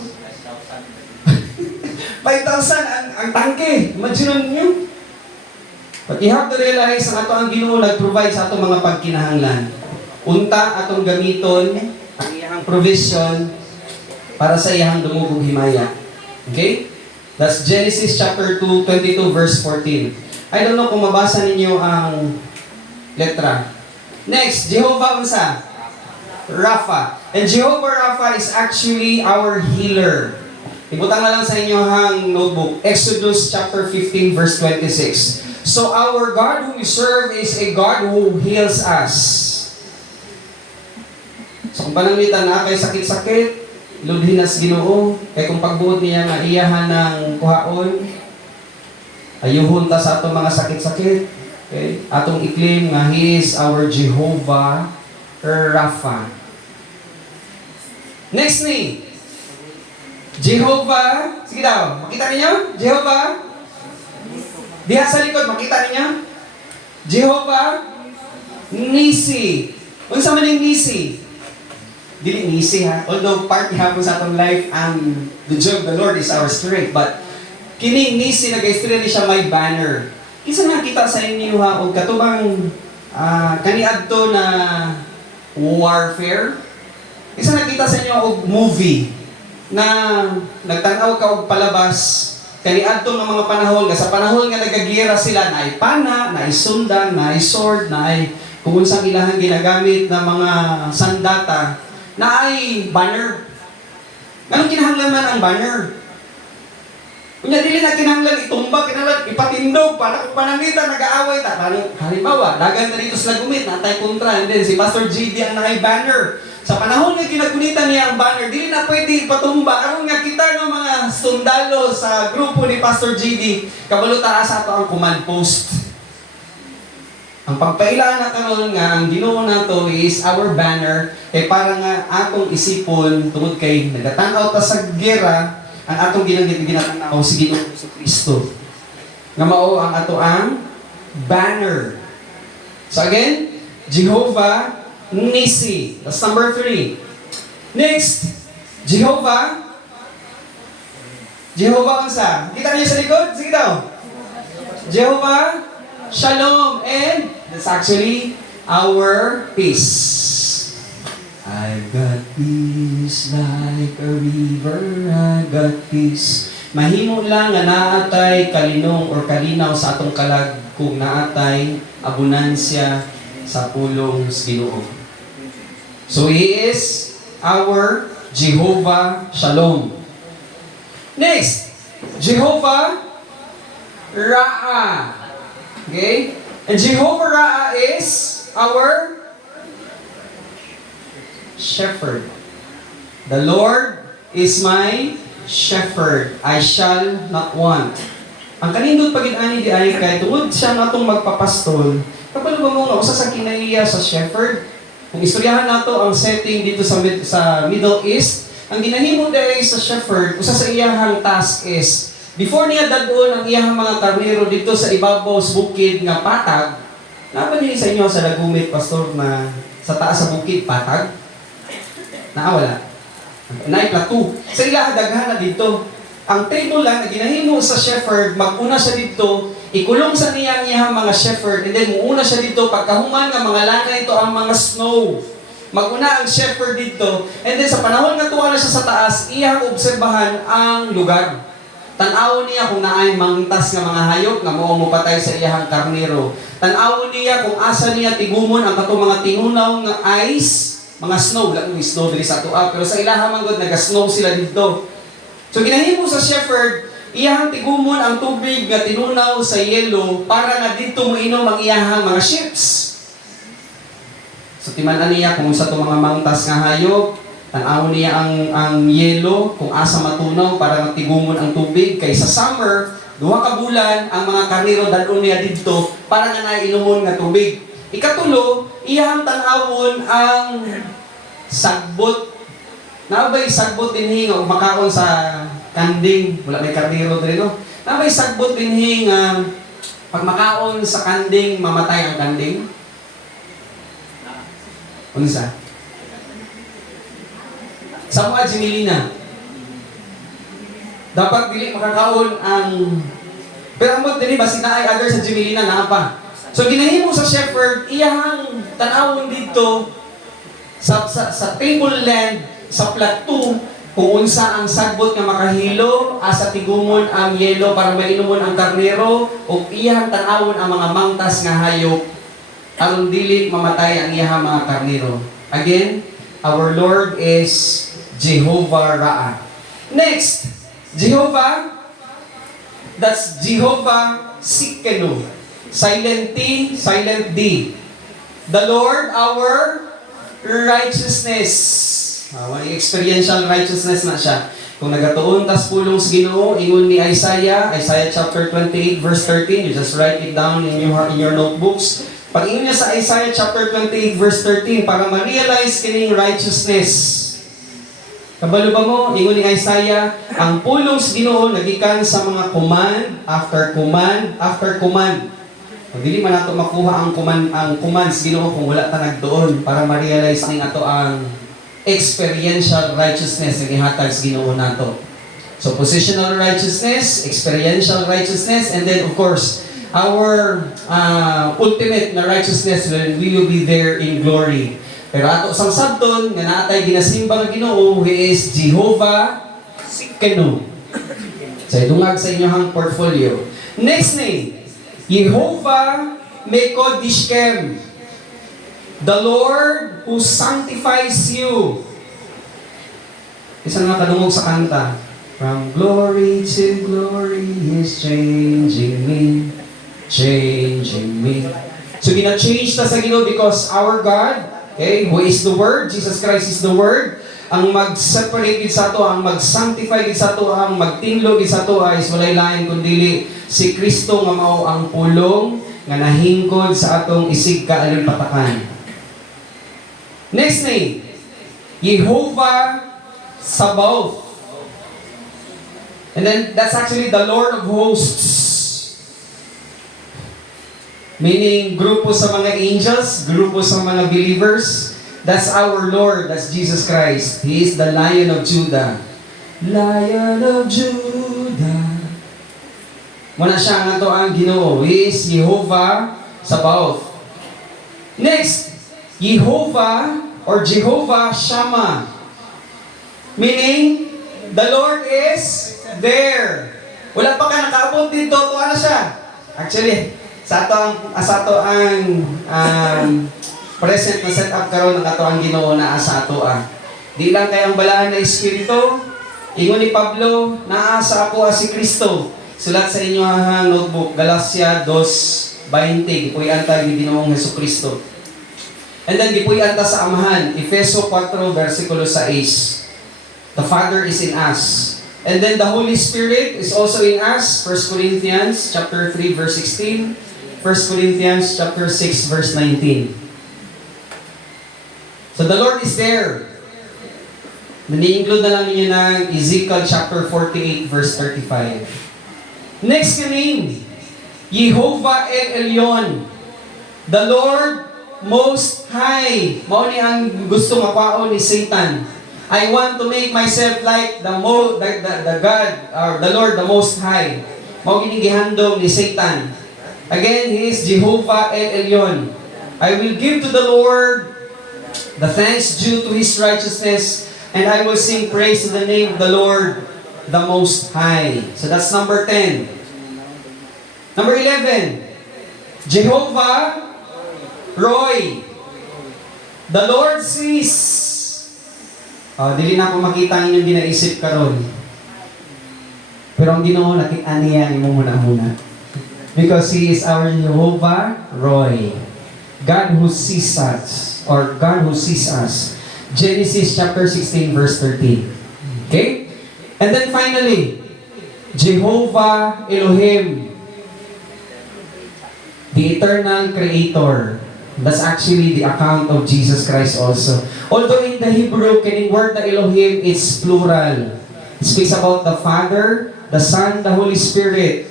5,000 ang tangke. Imagine niyo. But you have to realize ang ato ang Ginoo nag-provide sa atong mga pagkinahanglan. Unta atong gamiton ang iyang provision para sa iyang dumugog himaya. Okay? That's Genesis chapter 2, 22 verse 14. I don't know kung mabasa ninyo ang letra. Next, Jehovah unsa? Rapha. And Jehovah Rapha is actually our healer. Ibutang na lang sa inyo ang notebook. Exodus chapter 15 verse 26. So our God who we serve is a God who heals us. So kung pananglitan na kay sakit-sakit, ludhin nas Ginoo, kay kung pagbuot niya nga iyahan ng kuhaon, ayuhon ta sa atong mga sakit-sakit. Okay? Atong i-claim nga He is our Jehovah Rapha. Next name, Jehovah, sige daw, makita niyo? Jehovah? Diha sa likod, makita niyo? Jehovah Nisi. Unsa man yung Nisi? Dili Nisi ha. Although part hapon sa atong life, the joy of the Lord is our strength. But kining Nisi nag-istorya ni siya may banner. Isa nakita sa inyo ha, og katubang kaniadto na warfare. Isa nakita sa inyo og movie na nagtanaw ka og palabas kaniadto ng mga panahon nga sa panahon nga nagagiyera sila na ay pana, na ay sundan, na ay sword, na ay kung unsang ilahang ginagamit na mga sandata, na ay banner. Anong kinahanglan man ang banner? Kunya dili na kinahanglan itumba, kinahanglan ipatindog para kung panangitan nag-aaway ta. Halimbawa, dagan na dito sa Lagumit, natay kontra, and then si Pastor JD ang nakay banner. Sa panahon nga kinagunitan niya ang banner, dili na pwede ipatumba. Aron nga kita ng mga sundalo sa grupo ni Pastor JD, kabalo taas ato ang command post. Ang pagpailaan na karon nga ang Ginoo nato is our banner kay para nga atong isipon tungod kay nagatanaw ta sa gera ang atong ginatanaw si Ginoo sa Kristo. Nga mao ang ato ang banner. So again, Jehovah Nisi. That's number 3. Next, Jehovah unsa? Kita niyo sa likod? Sige daw. Jehovah Shalom, and that's actually our peace. I've got peace like a river, I've got peace. Mahimo lang nga naatay kalinong or kalinaw sa atong kalag kung naatay abunansya sa pulong sa Ginoo. So He is our Jehovah Shalom. Next, Jehovah Ra'a. Okay? And Jehovah Ra'a is our shepherd. The Lord is my shepherd. I shall not want. Ang kanindot pagin-ani di ay kay tungod siya natong magpapastol. Kapag ba mo nga usa sa kinaiya sa shepherd? Kung istoryahan nato ang setting dito sa Middle East, ang ginahimo diri sa shepherd, usa sa iyahang task is before niya dadon ang iyang mga karnero dito sa ibabaw sa bukid nga patag, napanili sa inyo sa Lagumit, Pastor, na sa taas sa bukid, patag? Wala. Naay plateau. Sa ilaha daghan na dito. Ang table lang na ginahimo sa shepherd, mag-una siya dito, Ikulong sa niya ang iyang mga shepherd, and then muuna siya dito, pagkahuman nga mga lanay ito ang mga snow. Maguna ang shepherd dito, and then sa panahon nga tuwa na siya sa taas, iyang obserbahan ang lugar. Tan-awon niya kung naay mangtas nga mga hayop nga mao mo patay sa iyang karnero. Tan-awon niya kung asa niya tigumon ang katong mga tinunaw nga ice, mga snow, wala kong snow diri sa atoa, pero sa ilaha man gud naga-snow sila dito. So ginahimo sa shepherd, iyang tigumon ang tubig nga tinunaw sa yelo para nga dito moinom ang iyang mga ships. So timan-an niya kung sa to mga mangtas nga hayop, tan-awon niya ang yelo kung asa matunaw para matigumon ang tubig. Kay sa summer, 2 ka bulan ang mga karnero dalon niya dito para nga nainomon nga tubig. Ikatulo, iyang tan-awon ang sagbot. Nabay sagbot dinhi nga makaon sa kanding, wala may karnero diri no. Nabay sagbot dinhi nga pag makaon sa kanding mamatay ang kanding. Unsa? Sa mga Jimilina, dapat dili makakaon ang pero amot dili basi na ay other sa Jimilina na pa. So ginahimo sa shepherd iyang tan-awon dito sa tableland sa plateau kung unsa ang sagbot nga makahilo asa tigumon ang yelo para mainumon ang karnero o iyang tan-awon ang mga mangtas nga hayop aron dili mamatay ang iyang mga karnero. Again, our Lord is Jehovah Ra'ah. Next, Jehovah, that's Jehovah Sikkenu. Silent T, silent D. The Lord our righteousness. Experiential righteousness na siya. Kung nagatuon tas pulong sa Ginoo, ingon ni Isaiah chapter 28 verse 13, you just write it down in your notebooks. Pag ingon niya sa Isaiah chapter 28 verse 13 para ma-realize kining righteousness. Kabalo ba mo, ingon ni Isaiah, ang pulong sa Ginoo nagikan sa mga command after command after command. Pag dili man nato makuha ang commands Ginoo kung wala ta nagdoon para ma-realize ning ato ang experiential righteousness nga gihatag sa Ginoo nato. So positional righteousness, experiential righteousness, and then of course our ultimate na righteousness when we will be there in glory. Pero ato sang sabton nga naatay ginasimba nga Ginoo, He is Jehovah Sikkenu. Sa idungag sa inyong portfolio. Next name, Jehovah Mekodishkem. The Lord who sanctifies you. Isa nga kadungog sa kanta. From glory to glory, He's changing me. Changing me. So gina-change ta sa Ginoo because our God, okay, who is the Word, Jesus Christ is the Word, ang mag-separate gid sa to, ang mag-sanctify gid sa to, ang magtinlo gid sa to ay walay lain kundi si Kristo nga mao ang pulong nga nahingkod sa atong isig kaalimpatakan. Next name, Jehovah Sabaoth. And then that's actually the Lord of Hosts. Meaning, grupo sa mga angels, grupo sa mga believers. That's our Lord, that's Jesus Christ. He is the Lion of Judah. Lion of Judah. Muna siya nga to ang Ginoo. He is Jehovah Sabaoth. Next, Jehovah or Jehovah Shammah. Meaning, the Lord is there. Wala pa ka nakaabot dito, tuwa na siya. Actually, sa ato ang present na setup karon ng ato ang Ginoo na sa ato Di lang kay ang balahan na espiritu, ingon ni Pablo, naa sa ako si Kristo. Sulat sa inyo ang notebook, Galacia 2:20, gipuy-an ta ni Ginoong Hesukristo. And then gipuy-an ta sa amahan, Efeso 4 versikulo 6. The Father is in us. And then the Holy Spirit is also in us. 1 Corinthians chapter 3 verse 16. 1 Corinthians chapter 6 verse 19. So the Lord is there. Nani-include na lang ninyo ng Ezekiel chapter 48 verse 35. Next name, Jehovah El Elyon. The Lord Most High. Mao ni ang gusto mapaon ni Satan. I want to make myself like the God or the Lord the Most High. mao kining gihandom ni Satan. Again, He is Jehovah El Elyon. I will give to the Lord the thanks due to His righteousness, and I will sing praise to the name of the Lord, the Most High. So that's number 10. Number 11, Jehovah Roy. The Lord sees. Dili na ako makita ang inyong ginaisip karon. Pero ang Ginoo nakita niya ni mo muna. Because He is our Jehovah Roy. God who sees us, or God who sees us. Genesis chapter 16 verse 13. Okay? And then finally, Jehovah Elohim, the eternal creator. That's actually the account of Jesus Christ also. Although in the Hebrew, kining word na Elohim is plural. It speaks about the Father, the Son, the Holy Spirit.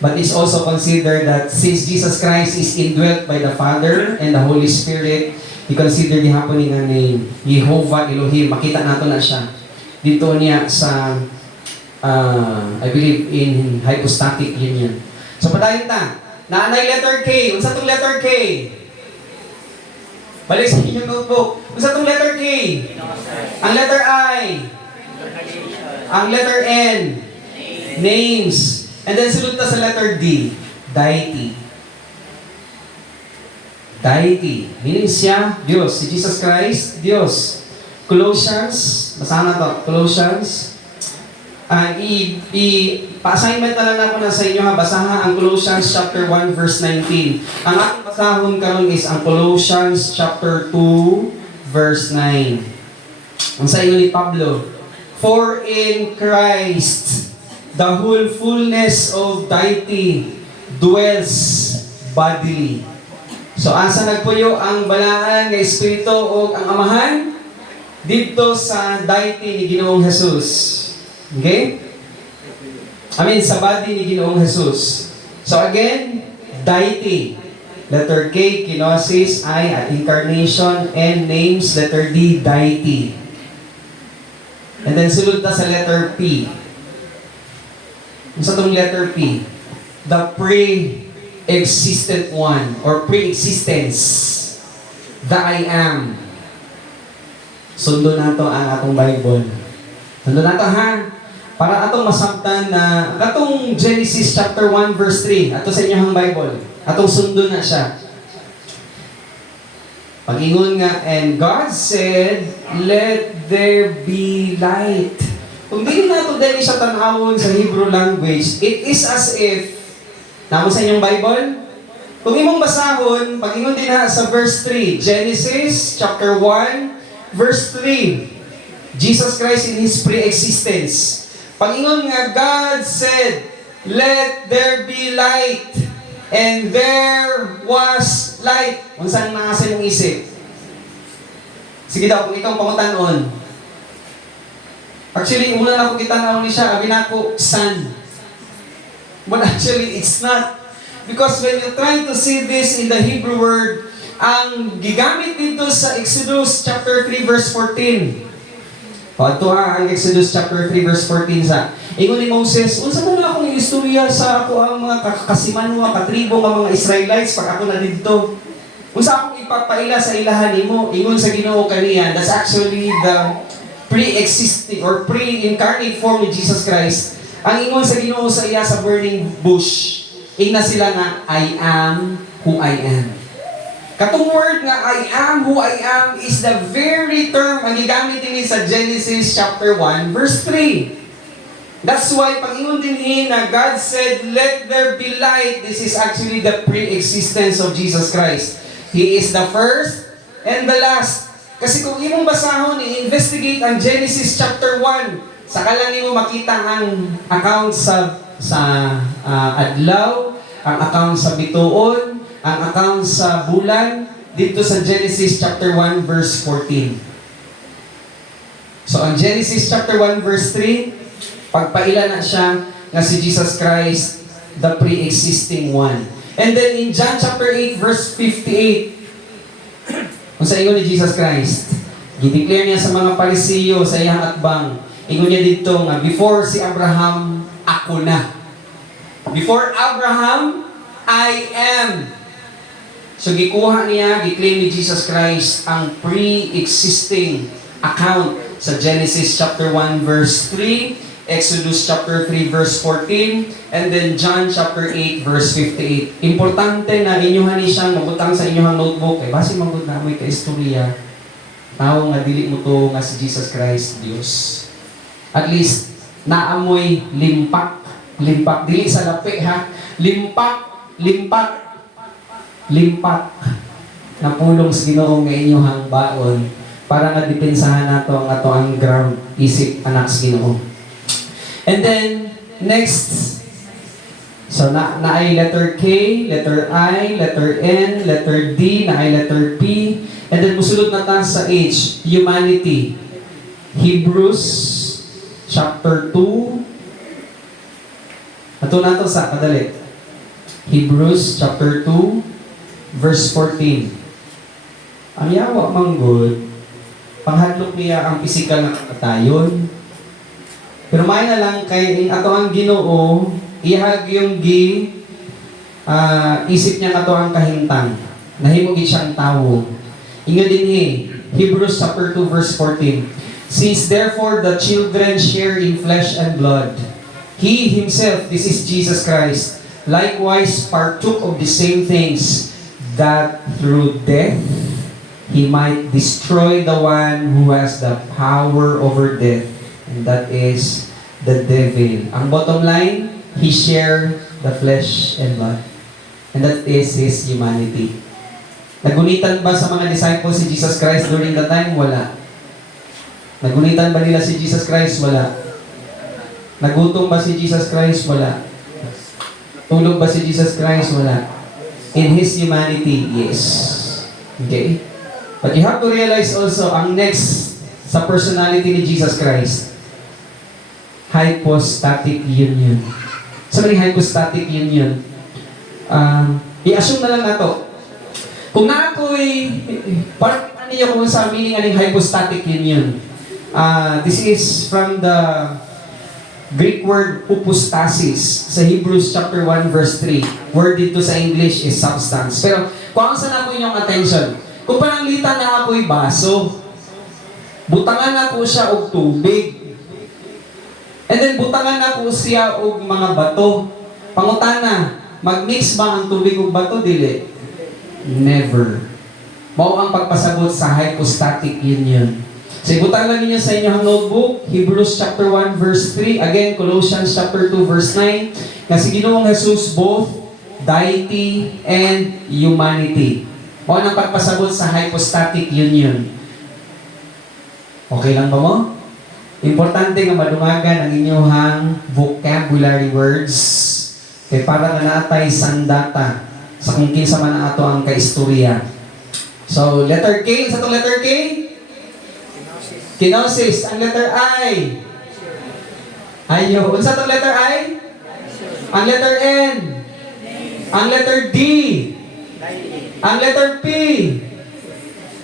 But it's also considered that since Jesus Christ is indwelt by the Father and the Holy Spirit, you consider the happening nga name, Jehovah Elohim. Makita nato na siya. Dito niya sa, I believe, in hypostatic union. So, padayon ta. Naanay letter K. Unsa tong letter K? Balik sa inyong notebook. Unsa tong letter K? Ang letter I. Ang letter N. Names. And then sunod ta sa letter D. Deity. Deity. Meaning siya, Diyos. Si Jesus Christ, Diyos. Colossians. Basahan na to. Colossians. Pa-assignment na lang ako na sa inyo ha. Basahan ang Colossians chapter 1 verse 19. Ang ating basahon karon is ang Colossians chapter 2 verse 9. Ang sa inyo ni Pablo. For in Christ, the whole fullness of deity dwells bodily. So asa nagpuyo ang balaan nga Espiritu o ang Amahan? Dito sa deity ni Ginoong Jesus. Okay? Sa body ni Ginoong Jesus. So again, deity. Letter K, kenosis, I, at incarnation, N, names, letter D, deity. And then sulod na sa letter P. Sa itong letter P, the pre-existent one, or pre-existence, the I am. Sundo na to ang atong Bible. Sundo na to ha. Para atong masabtan na atong Genesis chapter 1 verse 3, ato sa inyong Bible. Atong sundo na siya. Pag-ingon nga, and God said, let there be light. Kung di na ito dahil sa tanawon sa Hebrew language, it is as if, namo sa inyong Bible? Kung imong basahon, pag-ingon din ha sa verse 3, Genesis chapter 1 verse 3, Jesus Christ in His pre-existence. Pag-ingon nga, God said, let there be light. And there was light. Kung saan nakasa yung isip? Sige daw, kung ikaw pamutanon. Actually, una na ako kitanaw ni siya, abin ako, sun. But actually, it's not. Because when you try to see this in the Hebrew word, ang gigamit dito sa Exodus chapter 3 verse 14. Ito ang Exodus chapter 3 verse 14 sa ingon ni Moses, unsa man akong istorya sa ako ang mga kakasiman mga katribo nga mga Israelites pag ako na dito. Unsa akong ipapaila sa ilahan nimo? Ingon sa Ginoo kaniya, that's actually the pre-existing or pre-incarnate form of Jesus Christ. Ang ingon sa Ginoo sa iya sa burning bush, ingna sila nga, I am who I am. Katong word nga, I am who I am is the very term ang gigamit din sa Genesis chapter 1 verse 3. That's why pag-ingon din na God said, let there be light. This is actually the pre-existence of Jesus Christ. He is the first and the last. Kasi kung imong basahon, i-investigate ang Genesis chapter 1, saka lang nimo makita ang account sa adlaw, ang account sa bituon, ang account sa bulan, dito sa Genesis chapter 1 verse 14. So ang Genesis chapter 1 verse 3, pagpaila na siya nga si Jesus Christ, the pre-existing one. And then in John chapter 8 verse 58, kung sa ingon ni Jesus Christ, gideclare niya sa mga Parisiyo sa iyang atbang, ingon niya dito nga, before si Abraham, ako na. Before Abraham, I am. So gikuha niya, giklaim ni Jesus Christ ang pre-existing account sa Genesis chapter 1 verse 3, Exodus chapter 3 verse 14, and then John chapter 8 verse 58. Importante na inyuhan ni siyang mabutang sa inyong notebook. Kay basi mabut na may kaistorya. Tao nga dili mo to nga si Jesus Christ Dios. At least naamoy limpak. Limpak dili sa lapi ha. Limpak na pulong sa Ginoo nga inyong baon para nga depensahan nato ang ato ang ground isip anak sa Ginoo. And then next, so na ay letter K, letter I, letter N, letter D, na ay letter P, and then musulod na ta sa H, humanity. Hebrews chapter 2. Ato na to sa kadali. Hebrews chapter 2 verse 14. Ang yawa manggod, panghadlok niya ang pisikal na kamatayon. Pero may na lang kay ato ang Ginoo, ihag yung isip niya ato ang kahintang. Nahimog siyang tawo. Inyo din Hebrews chapter 2 verse 14. Since therefore the children share in flesh and blood, He Himself, this is Jesus Christ, likewise partook of the same things, that through death He might destroy the one who has the power over death, and that is the devil. Ang bottom line, He shared the flesh and blood. And that is His humanity. Nagunitan ba sa mga disciples si Jesus Christ during the time? Wala. Nagunitan ba nila si Jesus Christ? Wala. Nagutom ba si Jesus Christ? Wala. Tulog ba si Jesus Christ? Wala. In His humanity, yes. Okay? But you have to realize also, ang next sa personality ni Jesus Christ, hypostatic union. Sa so, hypostatic union, i-assume na lang nato. Kung na ako'y, parang ninyo kung sa meaning aning hypostatic union. This is from the Greek word hypostasis sa Hebrews chapter 1 verse 3. Word dito sa English is substance. Pero kung saan ako inyong attention, kung pananglitan na ako'y baso, butangan na po siya og tubig. And then butangan na po siya og mga bato. Pangutana, mag-mix ba ang tubig ug bato dili? Never. Mao ang pagpasabot sa hypostatic union. So ibutang lang ninyo sa inyong notebook, Hebrews chapter 1 verse 3, again Colossians chapter 2 verse 9, na si Ginoong Jesus both deity and humanity. Mao ang pagpasabot sa hypostatic union. Okay lang ba mo? Importante nga madumagan ang inyong vocabulary words kay para na natay sandata sa kung kinsa man ato ang kaistorya. So, letter K, sa itong letter K? Kenosis. Ang letter I? Ayo. Unsa itong letter I? Ang letter N? Ang letter D? Ang letter P?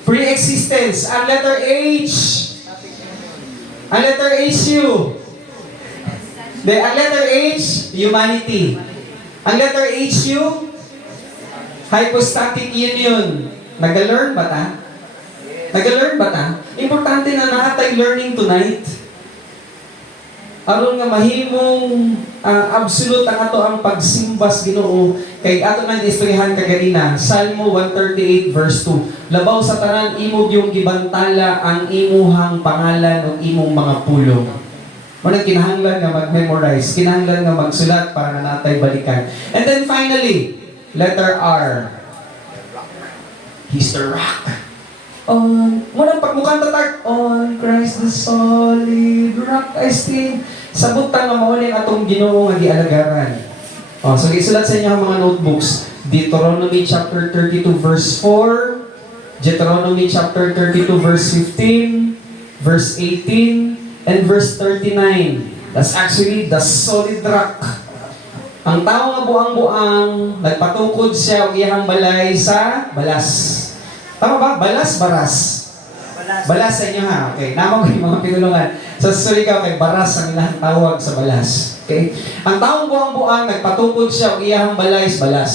Pre-existence. Ang letter H? Ang letter HU? Ang letter H? Humanity. Ang letter HU? Hypostatic union. Nag-learn ba ta? Nag-learn ba ta? Importante na nakatay learning tonight. Aron nga mahimong absolute ang ato ang pagsimbas Ginoo kay ato nang istoryahan kaganina Salmo 138 verse 2. Labaw sa tanan imog yung gibantala ang imuhang pangalan ug imong mga pulong. Muna kinahanglan nga mag-memorize, kinahanglan nga magsulat para na natay balikan. And then finally, letter R. He's the rock. Muna pagmukhang tatag, on Christ the solid rock I stand. Sabot ta nga mao ning atong Ginoo nga gialagaran. So isulat sa inyo ang mga notebooks. Deuteronomy chapter 32 verse 4, Deuteronomy chapter 32 verse 15, verse 18, and verse 39. That's actually the solid rock. Ang tao nga buang-buang, nagpatukod siya og iyang balay sa balas. Tama ba? Balas, baras. Balas sa inyo ha. Okay. Namang yung mga pinulungan. Sa Surigao kay baras ang ilang tawag sa balas. Okay? Ang taong buang-buang nagpatukod siya og iyahang balay sa balas.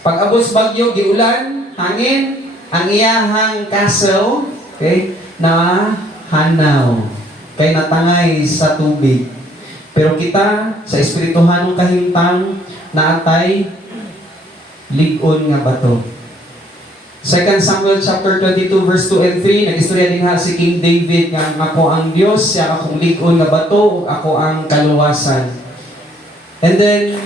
Pag abot sa bagyo, giulan, hangin, ang iyahang castle, okay, na hanaw. Kay natangay sa tubig. Pero kita sa espirituhanong kahimtang naatay lig-on nga bato. 2 Samuel chapter 22 verse 2 and 3, nag-istorya din ha si King David nga ako ang Dios, siya akong lig-on nga bato, ako ang kaluwasan. And then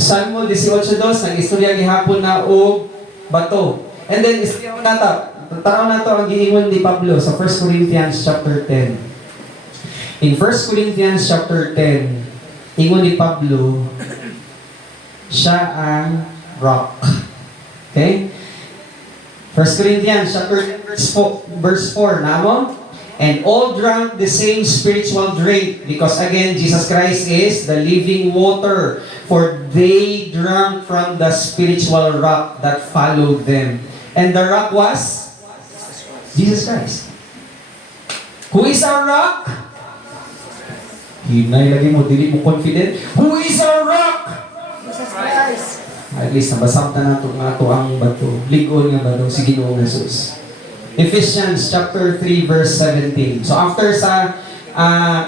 Salmo 18:2, nag-istorya gihapon na og bato. And then istorya nata, tanaw nato ang giingon ni Pablo sa 1 Corinthians chapter 10. In 1 Corinthians chapter 10, ingon ni Pablo, siya ang rock. Okay? 1 Corinthians chapter 10 verse 4, namo? And all drank the same spiritual drink, because again, Jesus Christ is the living water, for they drank from the spiritual rock that followed them. And the rock was Jesus Christ. Who is our rock? Hinay lagi mo, dili mo confident. Who is our rock? Jesus Christ. At least nabasam na nato nga to ang bato. Ligon nga bato si Ginoong Jesus. Ephesians chapter 3 verse 17. So after sa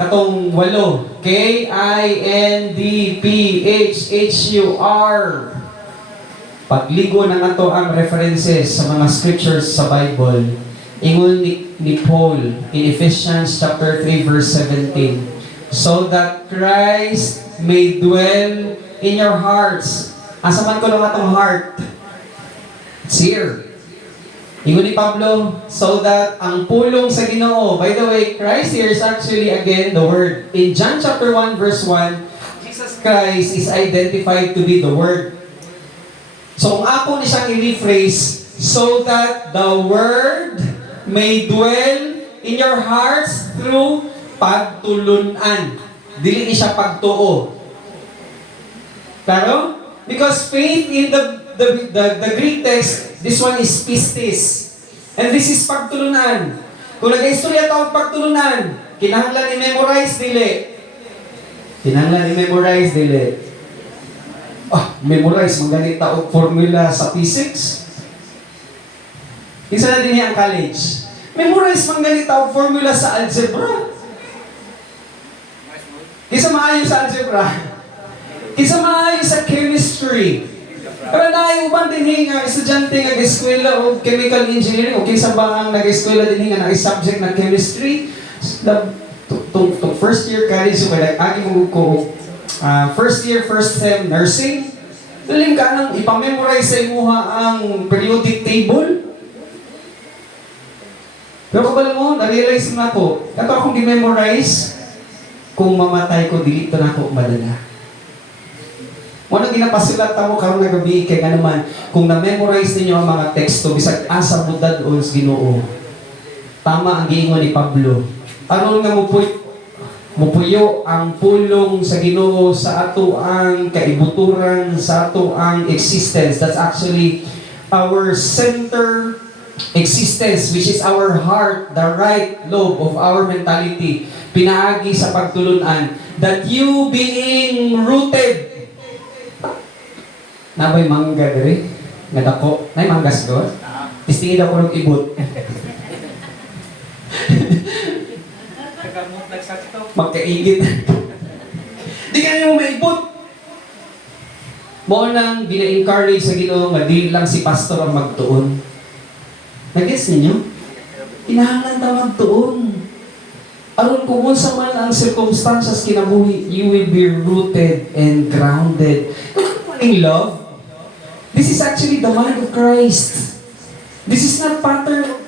katong 8, KINDPHHUR, pagligo na nga to ang references sa mga scriptures sa Bible. Ingon ni Paul in Ephesians chapter 3 verse 17. So that Christ may dwell in your hearts. Asa man ko lang atong heart? It's here. Ingon ni Pablo, so that ang pulong sa Ginoo. By the way, Christ here is actually again the Word. In John chapter 1 verse 1, Jesus Christ is identified to be the Word. So kung ako ni siyang i-rephrase, so that the Word may dwell in your hearts through pagtulunan. Dili ni siya pagtuo. Claro? Because faith in the Greek text, this one is pistis. And this is pagtulunan. Kung nag-istorya tawag pagtulunan, kinahanglan i-memorize dili. Kinahanglan i-memorize dili. Memorize, mangganit taog formula sa physics. Isa na din ang college. Memorize, mangganit taog formula sa algebra. Isa maayo sa algebra. Isa maayo sa chemistry. Pero naiuban din nga estudyante nga nag-eskwela o chemical engineering o kinsa ba ang nag-eskwela din nga na subject na chemistry. Tong first year college so like agi mo ko first year first sem nursing. Daling ka nang ipamemorize sa imuha ang periodic table. Pero kabalo mo, na-realize mo na ko, kato akong gi-memorize, kung mamatay ko, dili na ako madala. Wala ginapasulat mo karon nga gabi kay nga naman kung na-memorize ninyo ang mga teksto bisag asa mo dadon sa Ginoo. Tama ang giingon ni Pablo. Aron nga mupuyo ang pulong sa Ginoo sa ato ang kaibuturan, sa ato ang existence. That's actually our center existence, which is our heart, the right lobe of our mentality. Pinaagi sa pagtulunan that you being rooted. Nabay mangga diri, nga dako, nay manggas do. Istingid ako ng ibot. Magkaigit. Di ka mo maibot. Mo nang gina-encourage sa Ginoo nga dili lang si pastor ang magtuon. Nag-gets ninyo? Kinahanglan ta magtuon. Aron kung unsa man ang circumstances kinabuhi, you will be rooted and grounded. In love, this is actually the mind of Christ. This is not pattern of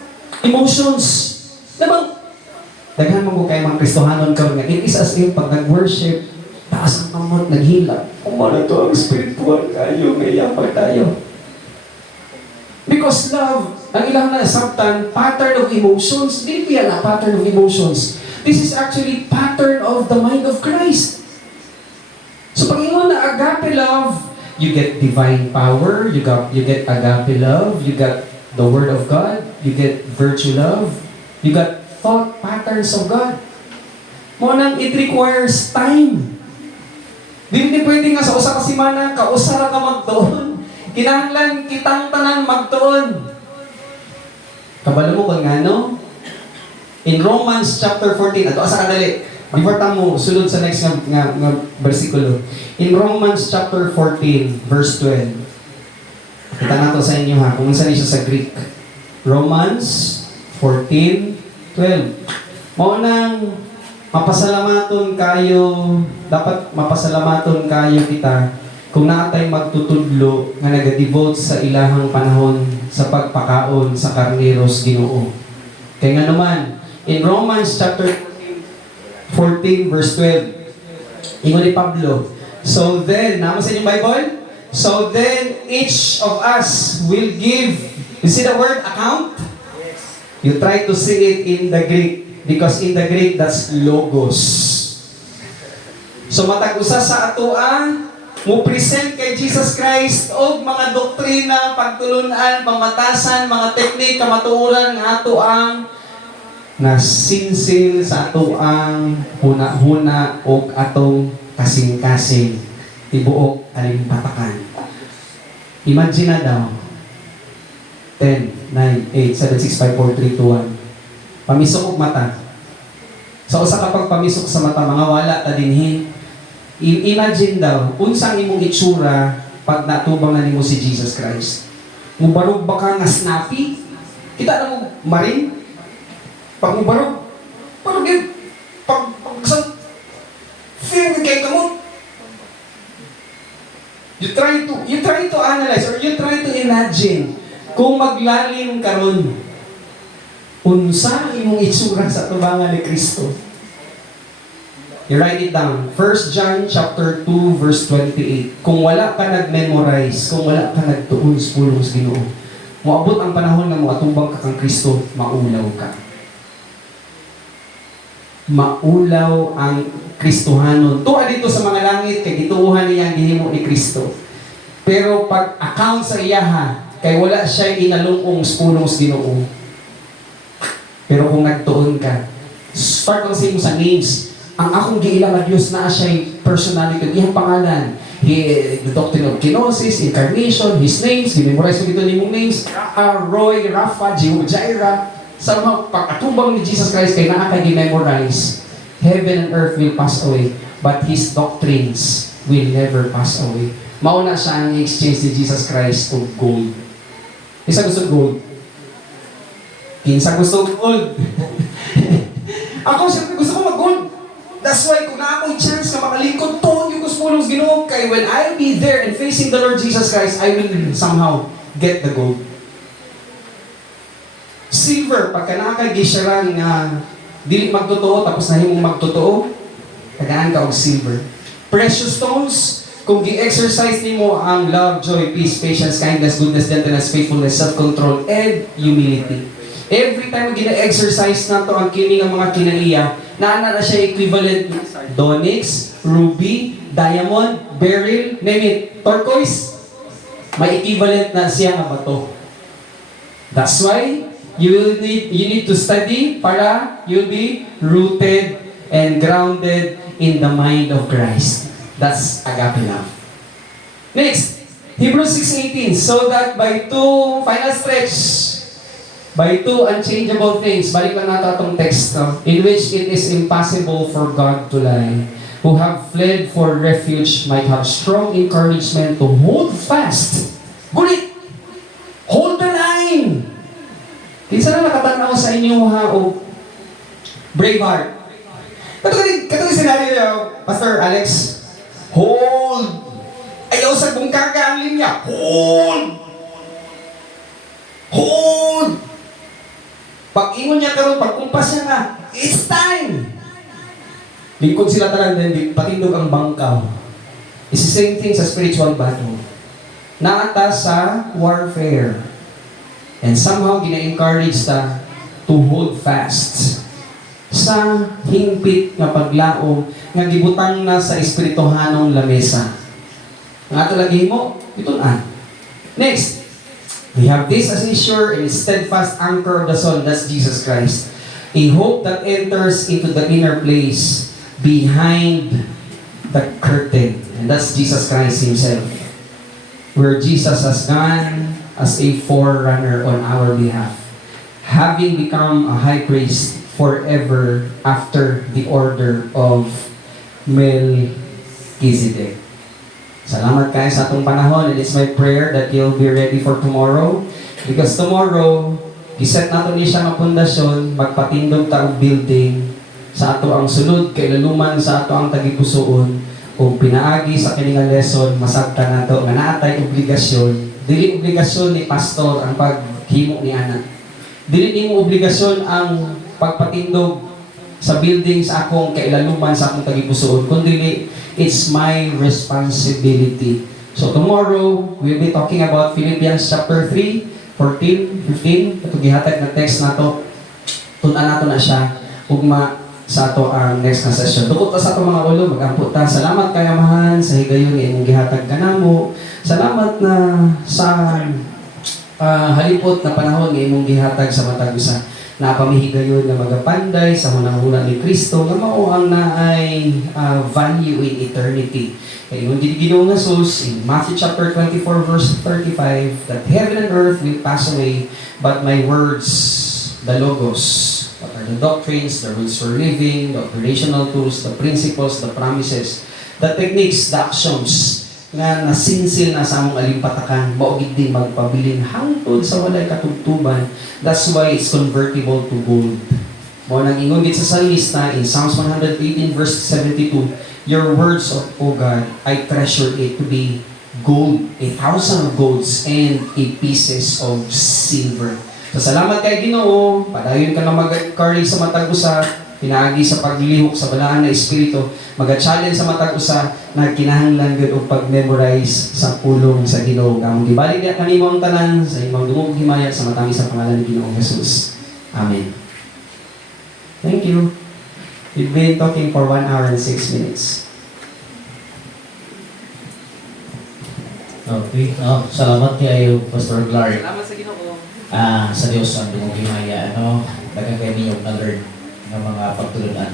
emotions. Diba? Daghan mo kayo mga Kristohanon karon nga it is as if pag nag-worship, taas ang kamot, naghilap. Kumana to ang spiritual kayo, ngayon pag tayo. Because love, ang ilang na sabtan, pattern of emotions, hindi yan na pattern of emotions. This is actually pattern of the mind of Christ. So pag ingon na agape love, you get divine power, you get agape love, you got the Word of God, you get virtue love, you got thought patterns of God. Mo nang it requires time. Di pwede nga sa usa ka semana, kausara ka magtuon. Kinahanglan kitang tanan magtuon. Kabalo mo kung ano? In Romans chapter 14, ato asa kadali. Before tamo sulod sa next nga bersikulo. In Romans chapter 14, verse 12. Kita nato sa inyo ha, kung saan siya sa Greek. Romans 14:12. Mao nang mapasalamaton kayo, dapat mapasalamaton kayo kita kung naatay magtutudlo nga nagadevote sa ilahang panahon sa pagpakaon sa karneros Ginoo. Kaya nga naman, in Romans chapter 14 verse 12, ingon ni Pablo, so then, naman sa inyong Bible? So then, each of us will give, you see the word account? You try to see it in the Greek, because in the Greek, that's logos. So matag-usa sa atoa, mo present kay Jesus Christ og mga doktrina, pagtulunan, pamatasan, mga teknik, kamatuoran nga ato ang nasinsil sa ato ang huna-huna og atong kasing-kasing tibuok alimpatakan. Imagine na daw 10, 9, 8, 7, 6, 5, 4, 3, 2, 1. Pamisok og mata. Sa usa ka pagpamisok sa mata, mga wala ta dinhi. Imagine daw, unsang imong itsura pag natubang na nimo si Jesus Christ. Mubarog ba ka nga snappy? Kita na mo marin? Pag mubarog, parang yun, pag feel kay kamo. You try to analyze or you try to imagine kung maglalim karon. Unsa imong itsura sa tubangan ni Kristo? You write it down. 1 John chapter 2 verse 28. Kung wala ka nag-memorize, kung wala ka nagtuon sa pulong sa Ginoo, moabot ang panahon na moatubang ka kang Kristo, maulaw ka. Maulaw ang Kristohanon. Tuwa dito sa mga langit, kay gituuhan niya ang gihimo ni Kristo. Pero pag account sa iyaha, kay wala siya inalungong sa pulong sa Ginoo. Pero kung nagtuon ka, start lang sa imo sa names. Ang akong giilang na Diyos na siya'y personality, iyang pangalan. The doctrine of kenosis, incarnation, His names, memorize ko dito nimong names, Roy, Rafa, Jehovah Jireh. Sa mga pag-atubang ni Jesus Christ, kay naakay gi-memorize, heaven and earth will pass away, but His doctrines will never pass away. Mauna siya ang exchange ni Jesus Christ of gold. Isa gusto gold? Kinsa gusto gold? Ako, siyempre gusto ko mag-gold. That's why kung na akong chance na makalingkod, tuon yung guspulong Ginoo, kay when I'll be there and facing the Lord Jesus Christ, I will somehow get the gold. Silver, pagka nakakag-gisyaran nga dili magtotoo, tapos nahimong magtotoo, tagaan ka og silver. Precious stones, kung gi-exercise nimo ang love, joy, peace, patience, kindness, goodness, gentleness, faithfulness, self-control, and humility. Every time gina-exercise na to ang kini ng mga kinaiya, naana na siya equivalent ng sardonyx, ruby, diamond, beryl, name it, turquoise. May equivalent na siya nga bato. That's why you need to study para you'll be rooted and grounded in the mind of Christ. That's agape love. Next, Hebrews 6:18, so that by two final stretch, by two unchangeable things, balik lang natin itong text, in which it is impossible for God to lie, who have fled for refuge might have strong encouragement to hold fast. Gulit! Hold the line! Kinsa na nakatanaw sa inyo ha, o Braveheart. Katong senaryo, Pastor Alex, hold! Ayaw sa bungkaga ang linya, hold! Hold! Pag-ingon niya karon, pagkumpas niya nga, it's time! Lingkod sila talang din, patindog ang bangkaw. It's the same thing sa spiritual battle. Naata sa warfare. And somehow, gina-encourage ta to hold fast sa hingpit nga paglaom nga gibutang na sa espirituhanong lamesa. Nga ito lagi mo, ito na. Next, We have this as a sure and steadfast anchor of the soul, that's Jesus Christ. A hope that enters into the inner place behind the curtain. And that's Jesus Christ Himself. Where Jesus has gone as a forerunner on our behalf. Having become a high priest forever after the order of Melchizedek. Salamat kayo sa atong panahon, and it's my prayer that you'll be ready for tomorrow. Because tomorrow, iset nato ni siya nga pundasyon, magpatindog ta og building sa ato ang sunod kay laluman sa ato ang tagipusoon kung pinaagi sa kini nga lesson masabtan nato nga naatay obligasyon. Dili obligasyon ni pastor ang paghimo ni ana. Dili nimo obligasyon ang pagpatindog sa building sa akong kailaluman sa akong tagipusoon, kundi it's my responsibility. So tomorrow, we'll be talking about Philippians chapter 3, 14, 15. Ito gihatag na text na to. Tunan nato na siya. Ugma sa ato ang next na session. Dukot ta sa ato mga ulo, mag-ampot ta. Salamat kay Amahan sa higayon ni imong gihatag kanamo. Salamat na sa halipot na panahon nga imong gihatag sa matag usa. Napamihigayon na magapanday sa hunahuna ni Kristo nga mao ang naay value in eternity. Kaya yung Ginoo nga sus in Matthew chapter 24 verse 35 that heaven and earth will pass away but my words, the logos, what are the doctrines, the rules for living, the operational tools, the principles, the promises, the techniques, the actions nga nasinsil na sa among alimpatakan, maugid din magpabilin hangtod sa walay katugtuban. That's why it's convertible to gold. Mo nang ingon gid sa salmista in Psalms 118 verse 72, your words, O God, I treasure it to be gold, 1,000 golds and a pieces of silver. So salamat kay Ginoo, padayon ka na mag-carry sa matag usa, pinaagi sa paglihok sa balaan na espiritu, mag-challenge sa matag usa na kinahanglan gyud og pag-memorize sa pulong sa Ginoo. Kamong gibalik niya kanimo ang tanan sa imong dungog himaya sa matami sa pangalan ni Ginoong Jesus. Amen. Thank you. We've been talking for 1 hour and 6 minutes. Okay. Salamat kayo, Pastor Clark. Salamat sa Ginoo. Sa Diyos ang dungog himaya. Daghang kayo ninyo na-learn ng mga pagtulunan.